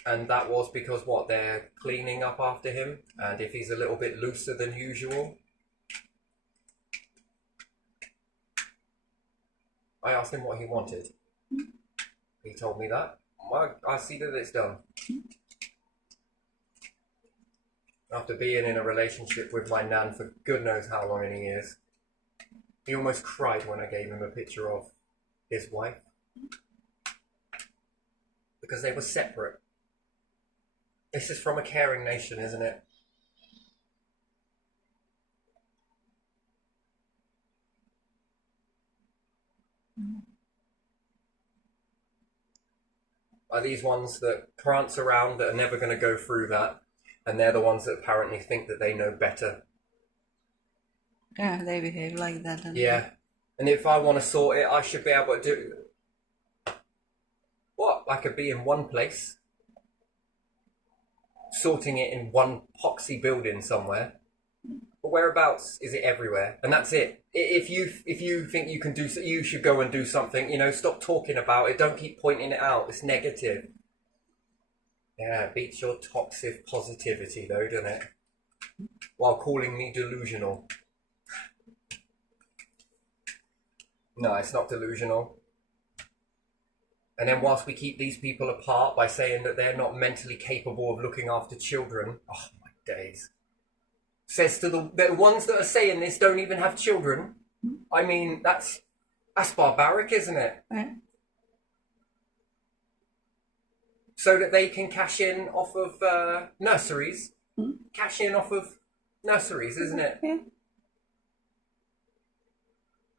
And that was because what? They're cleaning up after him, and if he's a little bit looser than usual. I asked him what he wanted. He told me that. I see that it's done. After being in a relationship with my nan for good knows how long many years, he almost cried when I gave him a picture of his wife. Because they were separate. This is from a caring nation, isn't it? Are these ones that prance around that are never going to go through that, and they're the ones that apparently think that they know better? Yeah, they behave like that. Yeah, and if I want to sort it, I should be able to do... What? I could be in one place, sorting it in one poxy building somewhere. But whereabouts is it? Everywhere, and that's it. If you think you can do, you should go and do something. You know, stop talking about it. Don't keep pointing it out. It's negative. Yeah, it beats your toxic positivity though, doesn't it? While calling me delusional. No, it's not delusional. And then whilst we keep these people apart by saying that they're not mentally capable of looking after children, oh my days. Says to the ones that are saying this don't even have children. I mean, that's barbaric, isn't it? Yeah. So that they can cash in off of nurseries. Cash in off of nurseries, isn't it? Yeah.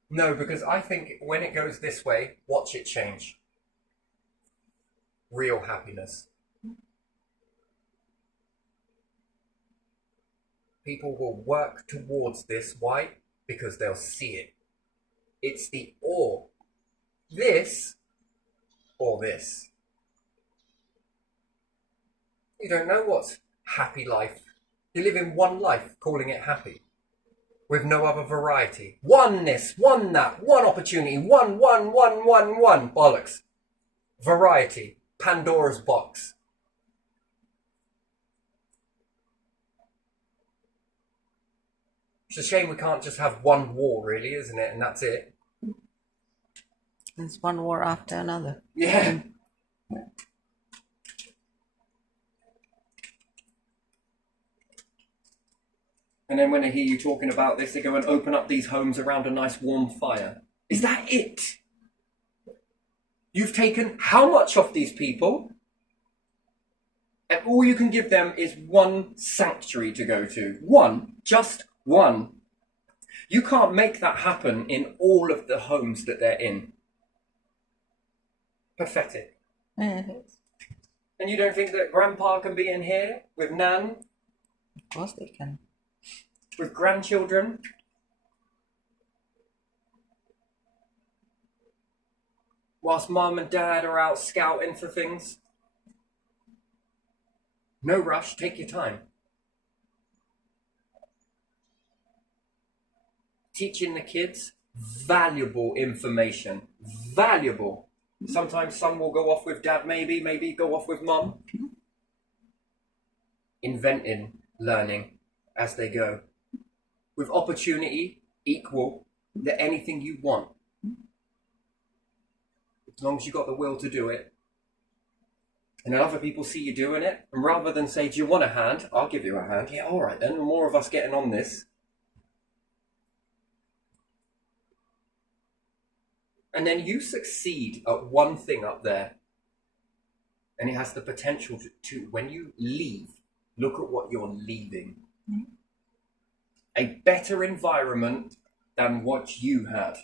No, because I think when it goes this way, watch it change. Real happiness. People will work towards this. Why? Because they'll see it. It's the or. This or this. You don't know what's happy life. You live in one life, calling it happy. With no other variety. Oneness, one that, one opportunity, one. Bollocks. Variety. Pandora's box. It's a shame we can't just have one war, really, isn't it? And that's it. It's one war after another. Yeah. And then when they hear you talking about this, they go and open up these homes around a nice warm fire. Is that it? You've taken how much off these people? And all you can give them is one sanctuary to go to. One. Just one. You can't make that happen in all of the homes that they're in. Pathetic. Yeah, it is. And you don't think that Grandpa can be in here with Nan? Of course they can. With grandchildren? Whilst Mum and Dad are out scouting for things? No rush, take your time. Teaching the kids valuable information. Valuable. Sometimes son will go off with dad, maybe go off with mum. Inventing, learning as they go. With opportunity equal to anything you want. As long as you've got the will to do it. And then other people see you doing it, and rather than say, do you want a hand? I'll give you a hand. Yeah, all right then. More of us getting on this. And then you succeed at one thing up there. And it has the potential to when you leave, look at what you're leaving. A better environment than what you had.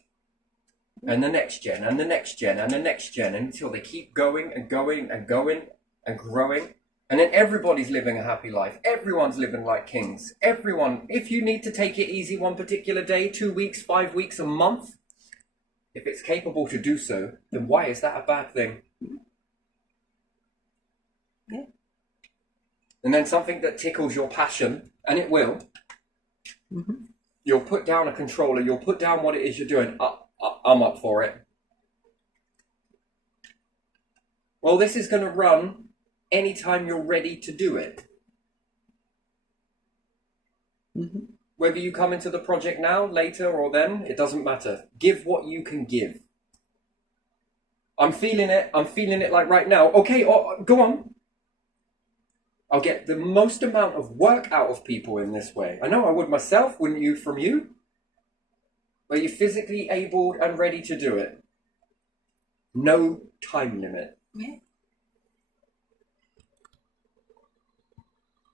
And the next gen, and the next gen, and the next gen, until they keep going and going and going and growing. And then everybody's living a happy life. Everyone's living like kings. Everyone, if you need to take it easy one particular day, 2 weeks, 5 weeks, a month, if it's capable to do so, then why is that a bad thing? Yeah. And then something that tickles your passion, and it will, you'll put down a controller, you'll put down what it is you're doing. I'm up for it. Well, this is going to run anytime you're ready to do it. Whether you come into the project now, later, or then, it doesn't matter. Give what you can give. I'm feeling it like right now. Okay, go on. I'll get the most amount of work out of people in this way. I know I would myself, wouldn't you, from you? But you're physically able and ready to do it. No time limit. Yeah.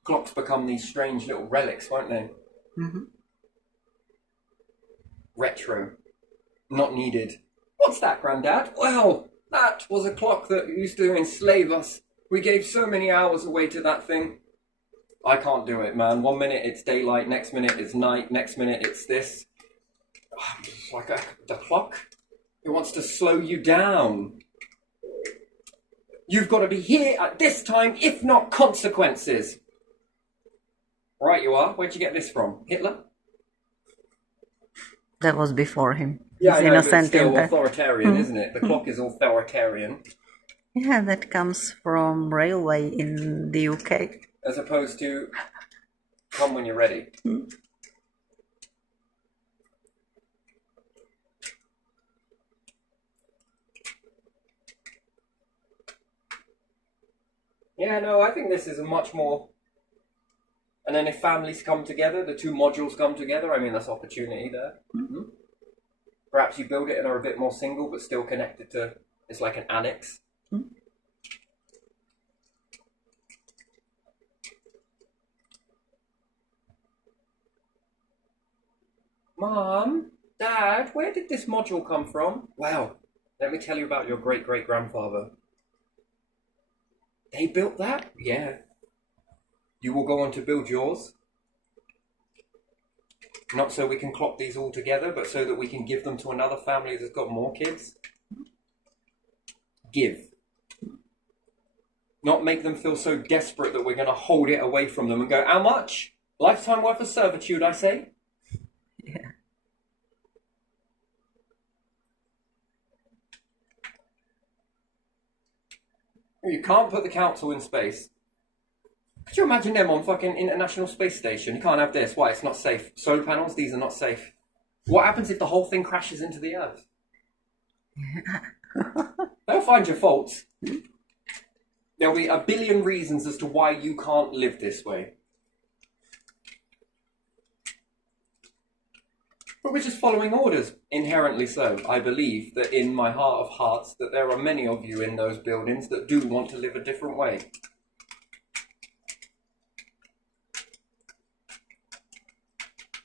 Clocks become these strange little relics, won't they? Retro. Not needed. What's that, Grandad? Well, that was a clock that used to enslave us. We gave so many hours away to that thing. I can't do it, man. 1 minute it's daylight, next minute it's night, next minute it's this. Like the clock. It wants to slow you down. You've got to be here at this time, if not consequences. Right you are. Where'd you get this from? Hitler? That was before him. Yeah, He's I know, but innocent still in that. authoritarian, isn't it? The clock is authoritarian. Yeah, that comes from railway in the UK. As opposed to, come when you're ready. Yeah, no, I think this is a much more... And then if families come together, the two modules come together, I mean, that's opportunity there. Perhaps you build it and are a bit more single, but still connected to... It's like an annex. Mom, Dad, where did this module come from? Well, let me tell you about your great-great-grandfather. They built that? Yeah. You will go on to build yours. Not so we can clock these all together, but so that we can give them to another family that's got more kids. Give. Not make them feel so desperate that we're going to hold it away from them and go, how much? Lifetime worth of servitude, I say. Yeah. You can't put the council in space. Could you imagine them on fucking International Space Station? You can't have this. Why? It's not safe. Solar panels, these are not safe. What happens if the whole thing crashes into the Earth? They'll find your faults. There'll be a billion reasons as to why you can't live this way. But we're just following orders, inherently so. I believe that in my heart of hearts that there are many of you in those buildings that do want to live a different way.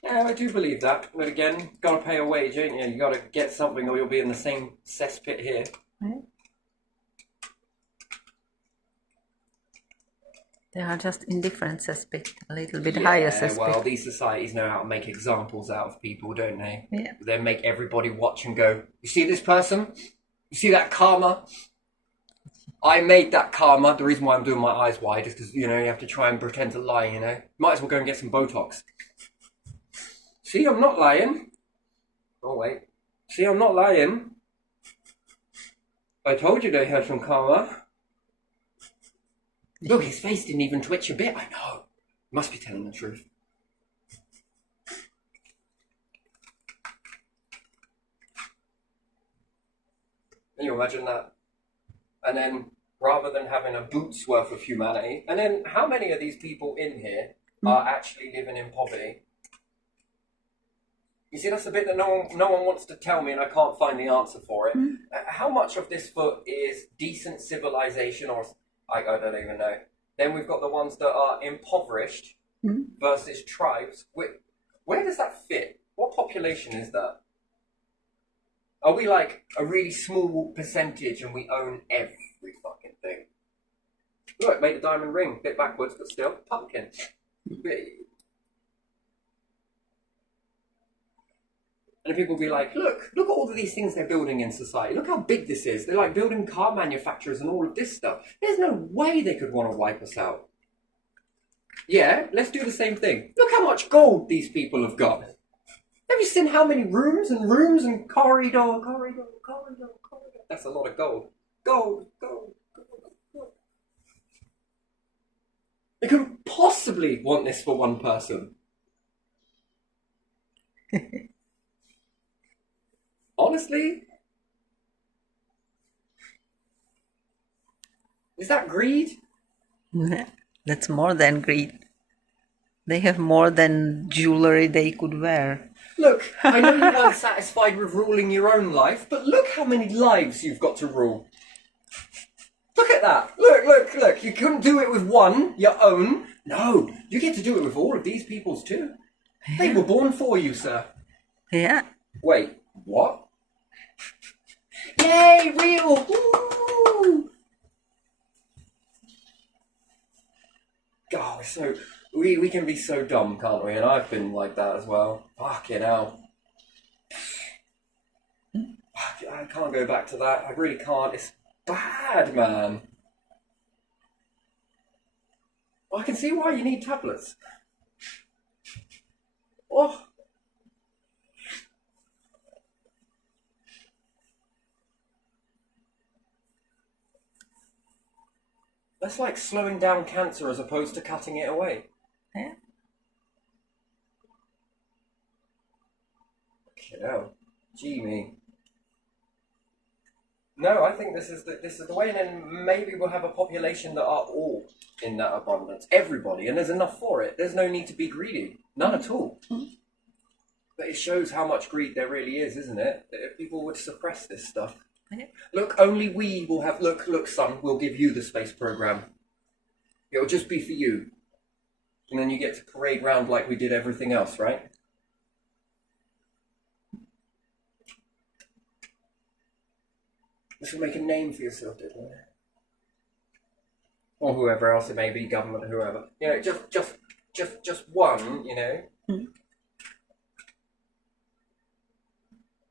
Yeah, I do believe that. But again, got to pay a wage, ain't you? You got to get something or you'll be in the same cesspit here. They are just in different cesspit, a little bit higher cesspit. Well, these societies know how to make examples out of people, don't they? Yeah. They make everybody watch and go, you see this person? You see that karma? I made that karma. The reason why I'm doing my eyes wide is because, you know, you have to try and pretend to lie, you know. Might as well go and get some Botox. See, I'm not lying. Oh, wait. See, I'm not lying. I told you they had some karma. Look, his face didn't even twitch a bit. I know. Must be telling the truth. Can you imagine that? And then, rather than having a boot's worth of humanity, and then how many of these people in here are actually living in poverty? You see, that's the bit that no one wants to tell me, and I can't find the answer for it. How much of this foot is decent civilization, or I don't even know. Then we've got the ones that are impoverished versus tribes. Where does that fit? What population is that? Are we like a really small percentage and we own every fucking thing? Look, made a diamond ring, bit backwards, but still, pumpkin. And people will be like, look at all of these things they're building in society. Look how big this is. They're like building car manufacturers and all of this stuff. There's no way they could want to wipe us out. Yeah, let's do the same thing. Look how much gold these people have got. Have you seen how many rooms and corridor? That's a lot of gold. Gold. They couldn't possibly want this for one person. Honestly? Is that greed? That's more than greed. They have more than jewelry they could wear. Look, I know you weren't satisfied with ruling your own life, but look how many lives you've got to rule. Look at that. Look. You couldn't do it with one, your own. No, you get to do it with all of these people's too. Yeah. They were born for you, sir. Yeah. Wait, what? Yay, real! Woo! God, we can be so dumb, can't we? And I've been like that as well. Fucking hell. I can't go back to that. I really can't. It's bad, man. I can see why you need tablets. Oh. That's like slowing down cancer as opposed to cutting it away. Yeah. Fucking hell. Gee me. No, I think this is the way, and then maybe we'll have a population that are all in that abundance. Everybody, and there's enough for it. There's no need to be greedy. None at all. But it shows how much greed there really is, isn't it? If people would suppress this stuff. Yeah. Look, only we will have... Look, son, we'll give you the space program. It'll just be for you. And then you get to parade round like we did everything else, right? This will make a name for yourself, doesn't it? Or whoever else it may be, government, whoever. You know, just one, you know.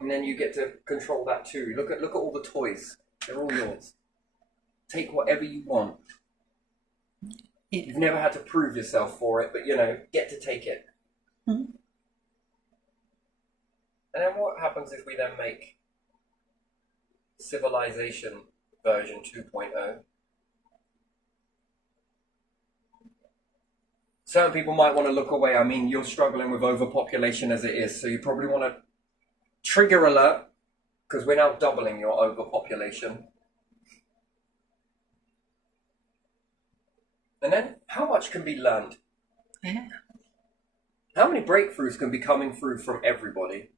And then you get to control that too. Look at all the toys. They're all yours. Take whatever you want. You've never had to prove yourself for it, but you know, get to take it. And then what happens if we then make civilization version 2.0? Certain people might want to look away. I mean, you're struggling with overpopulation as it is, so you probably want to trigger alert, because we're now doubling your overpopulation. And then, how much can be learned? Yeah. How many breakthroughs can be coming through from everybody?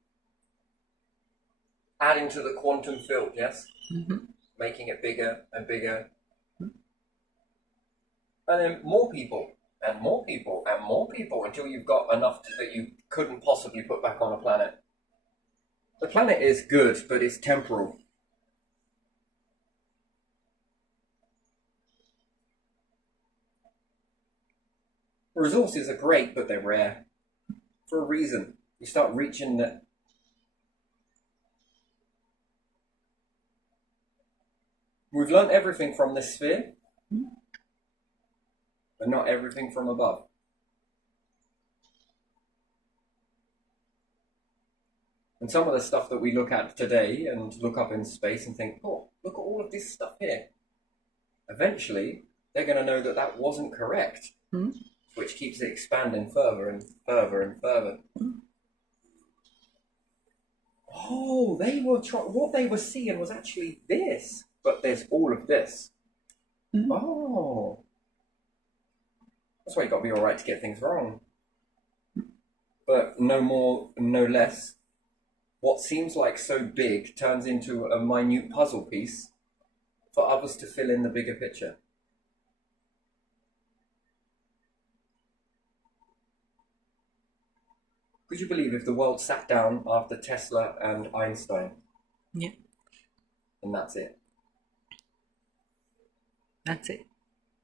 Adding to the quantum field, yes? Making it bigger and bigger. And then more people, and more people, and more people, until you've got enough that you couldn't possibly put back on a planet. The planet is good, but it's temporal. Resources are great, but they're rare. For a reason. You start reaching the... We've learned everything from this sphere, but not everything from above. And some of the stuff that we look at today and look up in space and think, oh, look at all of this stuff here. Eventually, they're going to know that that wasn't correct, which keeps it expanding further and further and further. Oh, what they were seeing was actually this, but there's all of this. Oh, that's why you got to be all right to get things wrong. But no more, no less. What seems like so big turns into a minute puzzle piece for others to fill in the bigger picture. Could you believe if the world sat down after Tesla and Einstein? Yeah. And that's it. That's it.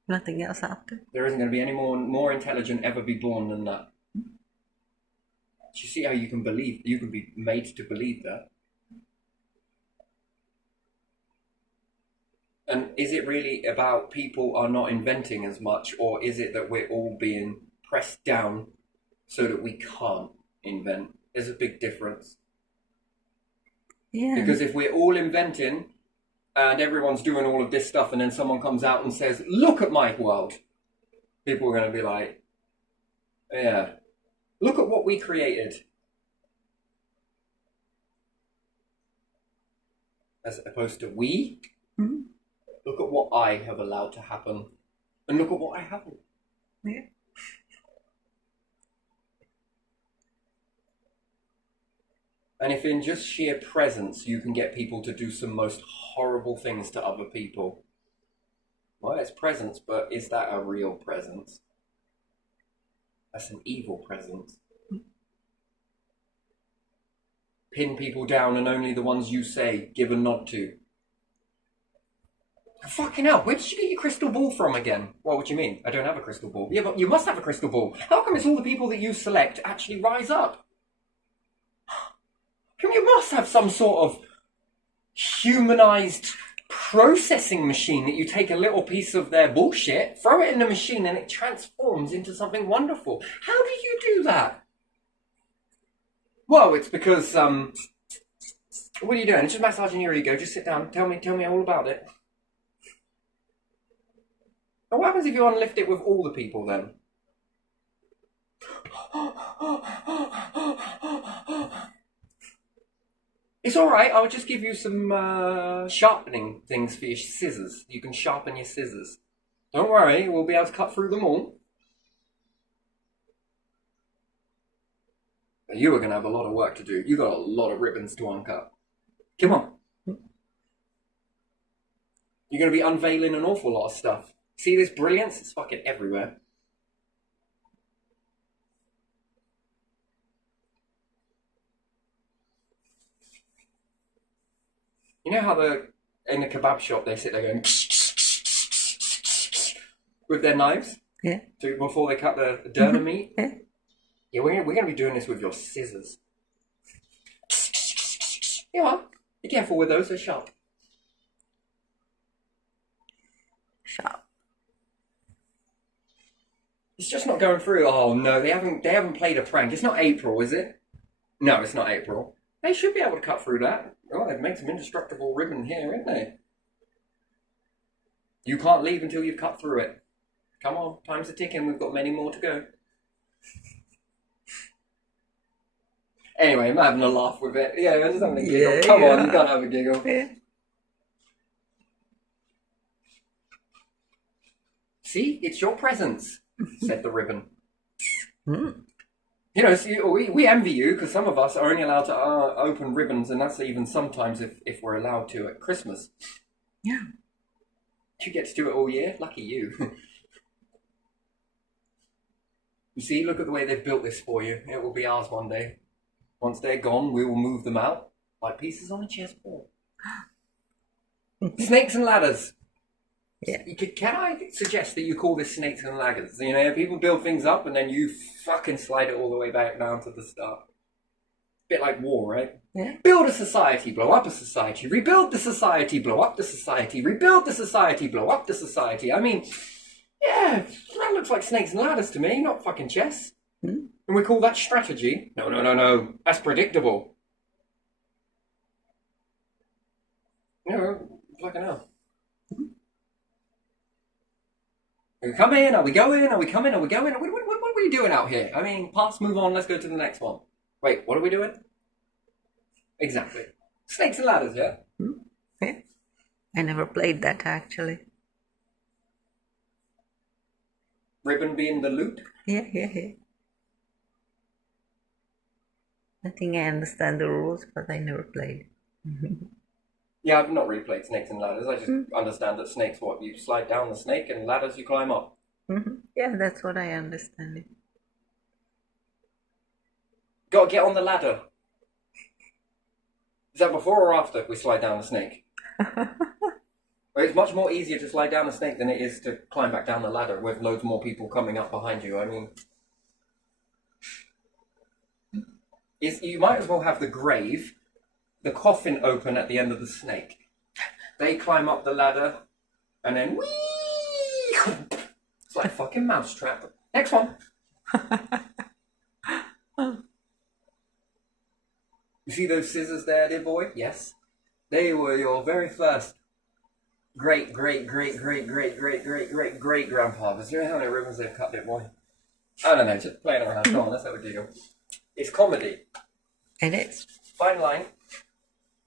Nothing else after. There isn't going to be any more intelligent ever be born than that. Do you see how you can be made to believe that? And is it really about people are not inventing as much, or is it that we're all being pressed down so that we can't invent? There's a big difference. Yeah. Because if we're all inventing and everyone's doing all of this stuff and then someone comes out and says, look at my world, people are going to be like, yeah, look at what we created. As opposed to we. Look at what I have allowed to happen. And look at what I haven't. Yeah. And if in just sheer presence you can get people to do some most horrible things to other people, well, it's presence, but is that a real presence? That's an evil presence. Pin people down and only the ones you say give a nod to. Fucking hell, where did you get your crystal ball from again? Well, what do you mean? I don't have a crystal ball. Yeah, but you must have a crystal ball. How come it's all the people that you select actually rise up? You must have some sort of humanized processing machine that you take a little piece of their bullshit, throw it in the machine, and it transforms into something wonderful. How do you do that? Well, it's because, what are you doing? It's just massaging your ego. Just sit down. Tell me all about it. And what happens if you unlift it with all the people then? It's alright, I'll just give you some sharpening things for your scissors. You can sharpen your scissors. Don't worry, we'll be able to cut through them all. But you are going to have a lot of work to do. You've got a lot of ribbons to uncut. Come on. You're going to be unveiling an awful lot of stuff. See this brilliance? It's fucking everywhere. You know how in the kebab shop they sit there going with their knives? Yeah. Before they cut the doner meat? Yeah. Yeah, we're going to be doing this with your scissors. You are. Be careful with those, they're sharp. Sharp. It's just not going through. Oh no, they haven't played a prank. It's not April, is it? No, it's not April. They should be able to cut through that. Oh, they've made some indestructible ribbon here, ain't they? You can't leave until you've cut through it. Come on, time's a ticking. We've got many more to go. Anyway, I'm having a laugh with it. Yeah, I'm just having a giggle. Yeah, Come on, yeah. you can't have a giggle. Yeah. See, it's your presence, said the ribbon. Mm. You know, see, we envy you because some of us are only allowed to open ribbons, and that's even sometimes if we're allowed to at Christmas. Yeah. You get to do it all year. Lucky you. You see, look at the way they've built this for you. It will be ours one day. Once they're gone, we will move them out like pieces on a chessboard. Snakes and ladders. Yeah. Can I suggest that you call this snakes and ladders? You know, people build things up and then you fucking slide it all the way back down to the start. Bit like war, right? Yeah. Build a society, blow up a society. Rebuild the society, blow up the society. Rebuild the society, blow up the society. I mean, yeah, that looks like snakes and ladders to me, not fucking chess. Hmm? And we call that strategy? No. That's predictable. Fucking hell. Are we coming? Are we going? Are we coming? Are we going? What are we doing out here? I mean, pass, move on, let's go to the next one. Wait, what are we doing? Exactly. Snakes and ladders, yeah? Yeah. I never played that actually. Ribbon being the loop? Yeah. I think I understand the rules, but I never played. Yeah, I've not really played snakes and ladders. I just understand that snakes, what? You slide down the snake and ladders you climb up. Yeah, that's what I understand. Gotta get on the ladder. Is that before or after we slide down the snake? Well, it's much more easier to slide down the snake than it is to climb back down the ladder with loads more people coming up behind you. I mean, you might as well have the grave, the coffin open at the end of the snake. They climb up the ladder, and then whee! It's like a fucking mousetrap. Next one. You see those scissors there, dear boy? Yes. They were your very first great grandfathers. You know how many ribbons they've cut, dear boy? I don't know, just playing around. Come on, let's have a deal. It's comedy. It is. Fine line.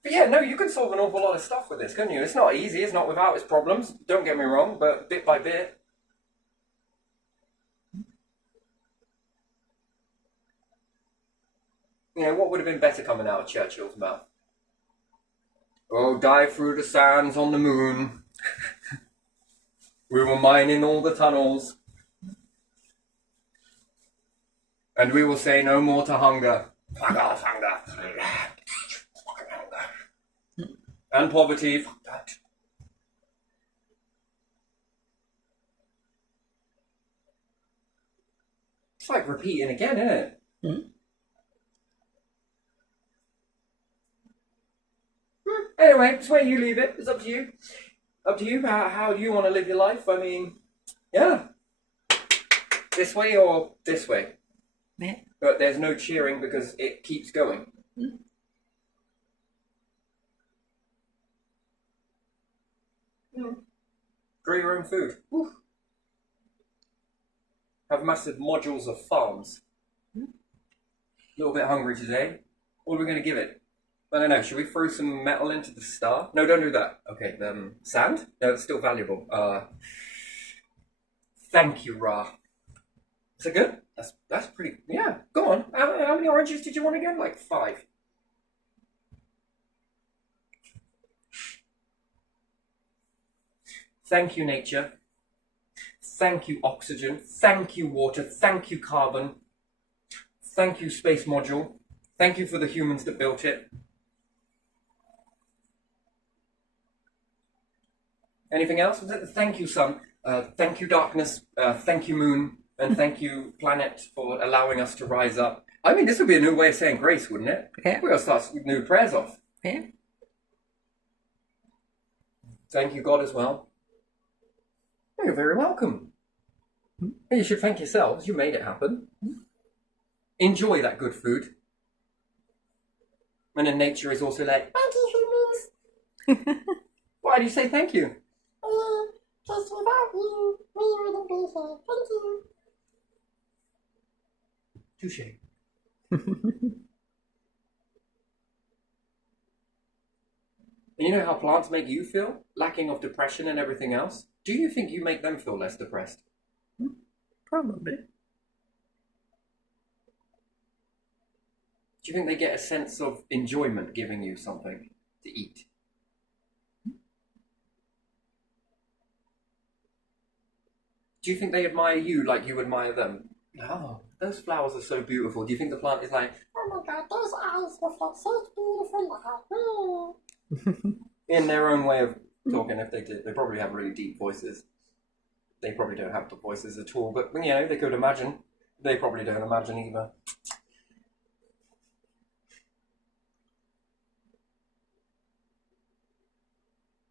But yeah, no, you can solve an awful lot of stuff with this, couldn't you? It's not easy, it's not without its problems, don't get me wrong, but bit by bit. You know, what would have been better coming out of Churchill's mouth? Oh, dive through the sands on the moon. We were mining all the tunnels. And we will say no more to hunger. Fuck off, hunger. Fucking hunger. And poverty. Fuck that. It's like repeating again, isn't it? Anyway, it's where you leave it. It's up to you. Up to you. How do you want to live your life? I mean, yeah. This way or this way. Yeah. But there's no cheering because it keeps going. Grow your own food. Woo. Have massive modules of farms. A little bit hungry today. What are we going to give it? I don't know. Should we throw some metal into the star? No, don't do that. Okay, sand? No, it's still valuable. Thank you, Ra. Is that good? That's pretty. Yeah, go on. How many oranges did you want again? Like 5. Thank you, nature. Thank you, oxygen. Thank you, water. Thank you, carbon. Thank you, space module. Thank you for the humans that built it. Anything else? Thank you, sun. Thank you, darkness. Thank you, moon. And thank you, planet, for allowing us to rise up. I mean, this would be a new way of saying grace, wouldn't it? Yeah. We're going to start new prayers off. Yeah. Thank you, God, as well. You're very welcome. You should thank yourselves. You made it happen. Enjoy that good food. And then nature is also like, thank you, humans. Why do you say thank you? Just without you, we wouldn't be here. Thank you. Touche. And you know how plants make you feel? Lacking of depression and everything else? Do you think you make them feel less depressed? Probably. Do you think they get a sense of enjoyment giving you something to eat? Do you think they admire you like you admire them? Oh, those flowers are so beautiful. Do you think the plant is like, oh my god, those eyes reflect such beautiful light? In their own way of talking, if they did. They probably have really deep voices. They probably don't have the voices at all, but you know, they could imagine. They probably don't imagine either.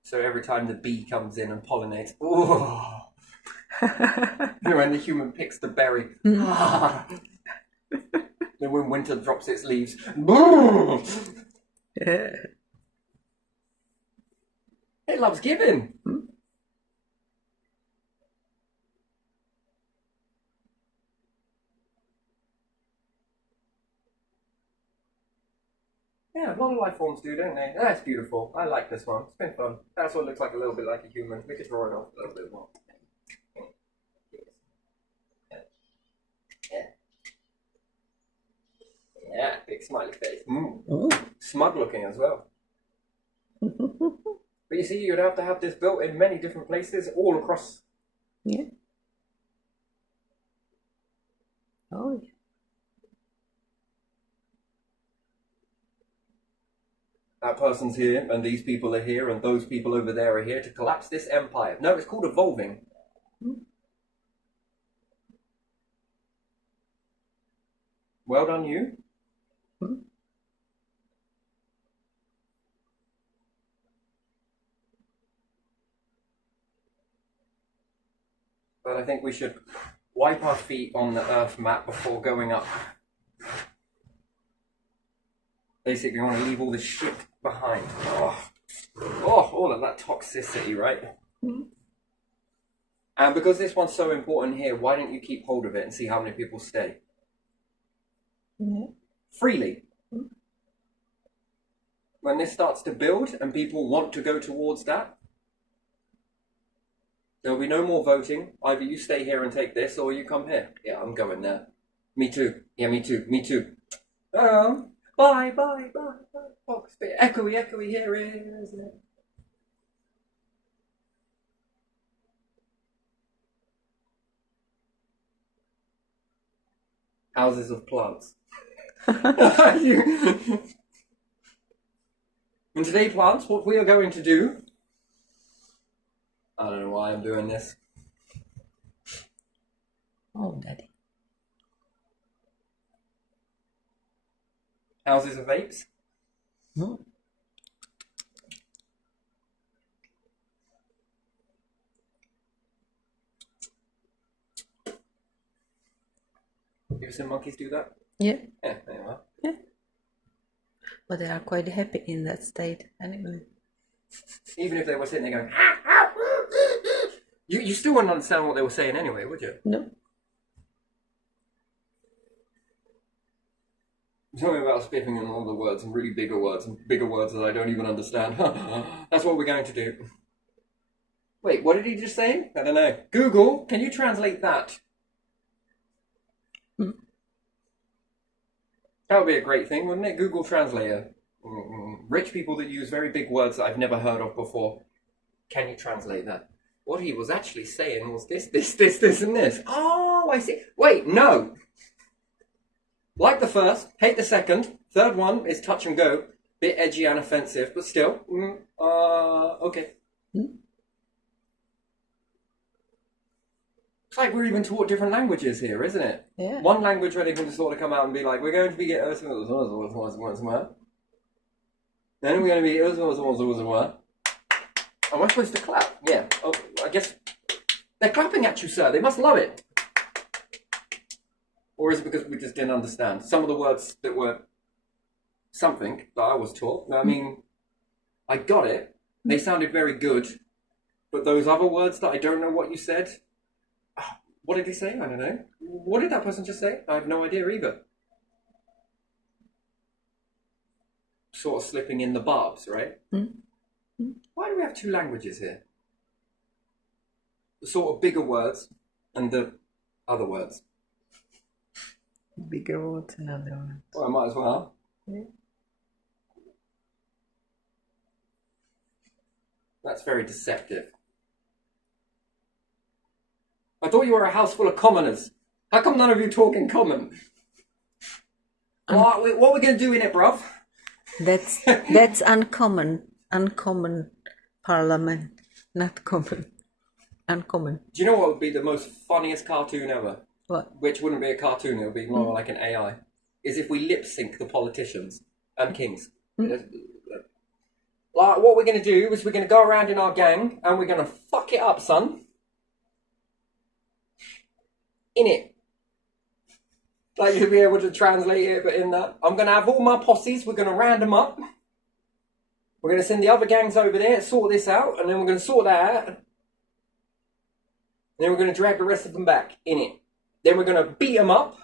So every time the bee comes in and pollinates, ooh. When the human picks the berry, then when winter drops its leaves, It loves giving. Yeah, a lot of life forms do, don't they? That's beautiful. I like this one. It's been fun. That's what looks like a little bit like a human. We could draw it off a little bit more. Yeah. Yeah, big smiley face. Smug looking as well. But you see, you'd have to have this built in many different places all across. Yeah. Oh, yeah. That person's here, and these people are here, and those people over there are here to collapse this empire. No, it's called evolving. Well done, you. But I think we should wipe our feet on the Earth map before going up. Basically, we want to leave all this shit behind. Oh, all of that toxicity, right? And because this one's so important here, why don't you keep hold of it and see how many people stay? Freely. When this starts to build and people want to go towards that, there'll be no more voting. Either you stay here and take this, or you come here. Yeah, I'm going there. Me too. Yeah, me too. Me too. Bye. Oh, it's a bit echoey here, isn't it? Houses of plants. And today, plants, what we are going to do... I don't know why I'm doing this. Oh, Daddy. Houses of apes. You ever seen monkeys do that? Yeah. Yeah, there you are. Yeah. But they are quite happy in that state anyway. Even if they were sitting there going, you still wouldn't understand what they were saying anyway, would you? No. Something about spiffing in all the words and really bigger words and bigger words that I don't even understand. That's what we're going to do. Wait, what did he just say? I don't know. Google, can you translate that? That would be a great thing, wouldn't it? Google Translator. Rich people that use very big words that I've never heard of before. Can you translate that? What he was actually saying was this, and this. Oh, I see. Wait, no. Like the first, hate the second. Third one is touch and go. Bit edgy and offensive, but still. Okay. It's like we're even taught different languages here, isn't it? Yeah. One language where they can just sort of come out and be like, we're going to be getting... Then we're going to be... Am I supposed to clap? Yeah. Oh, I guess... They're clapping at you, sir. They must love it. Or is it because we just didn't understand? Some of the words that were something that I was taught, I mean, I got it. They sounded very good. But those other words that I don't know what you said... What did he say? I don't know. What did that person just say? I have no idea either. Sort of slipping in the barbs, right? Why do we have two languages here? The sort of bigger words and the other words. Bigger words and other words. Well, I might as well. Yeah. That's very deceptive. I thought you were a house full of commoners. How come none of you talk in common? What are we going to do in it, bruv? That's uncommon. Uncommon parliament. Not common. Uncommon. Do you know what would be the most funniest cartoon ever? What? Which wouldn't be a cartoon, it would be more like an AI. Is if we lip sync the politicians and kings. Like, what we're going to do is we're going to go around in our gang and we're going to fuck it up, son. In it. Like you'll be able to translate it, but in that. I'm going to have all my posses, we're going to round them up. We're going to send the other gangs over there, sort this out, and then we're going to sort that out. And then we're going to drag the rest of them back in it. Then we're going to beat them up.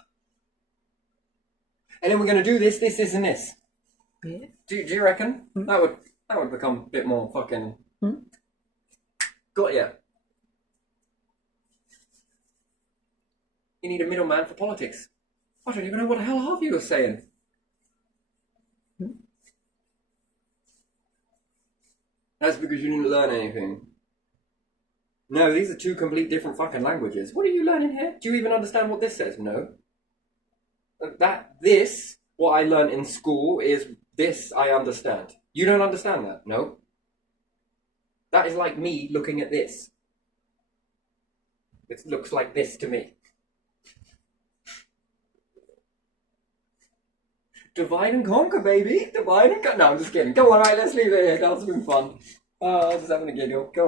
And then we're going to do this, and this. Yeah. Do you reckon? That would become a bit more fucking... Got ya. You need a middleman for politics. I don't even know what the hell half of you are saying. That's because you didn't learn anything. No, these are two complete different fucking languages. What are you learning here? Do you even understand what this says? No. What I learned in school is this I understand. You don't understand that? No. That is like me looking at this. It looks like this to me. Divide and conquer, baby. Divide and conquer. No, I'm just kidding. Go on, right, let's leave it here. That's been fun. I was just having a giggle. Go on.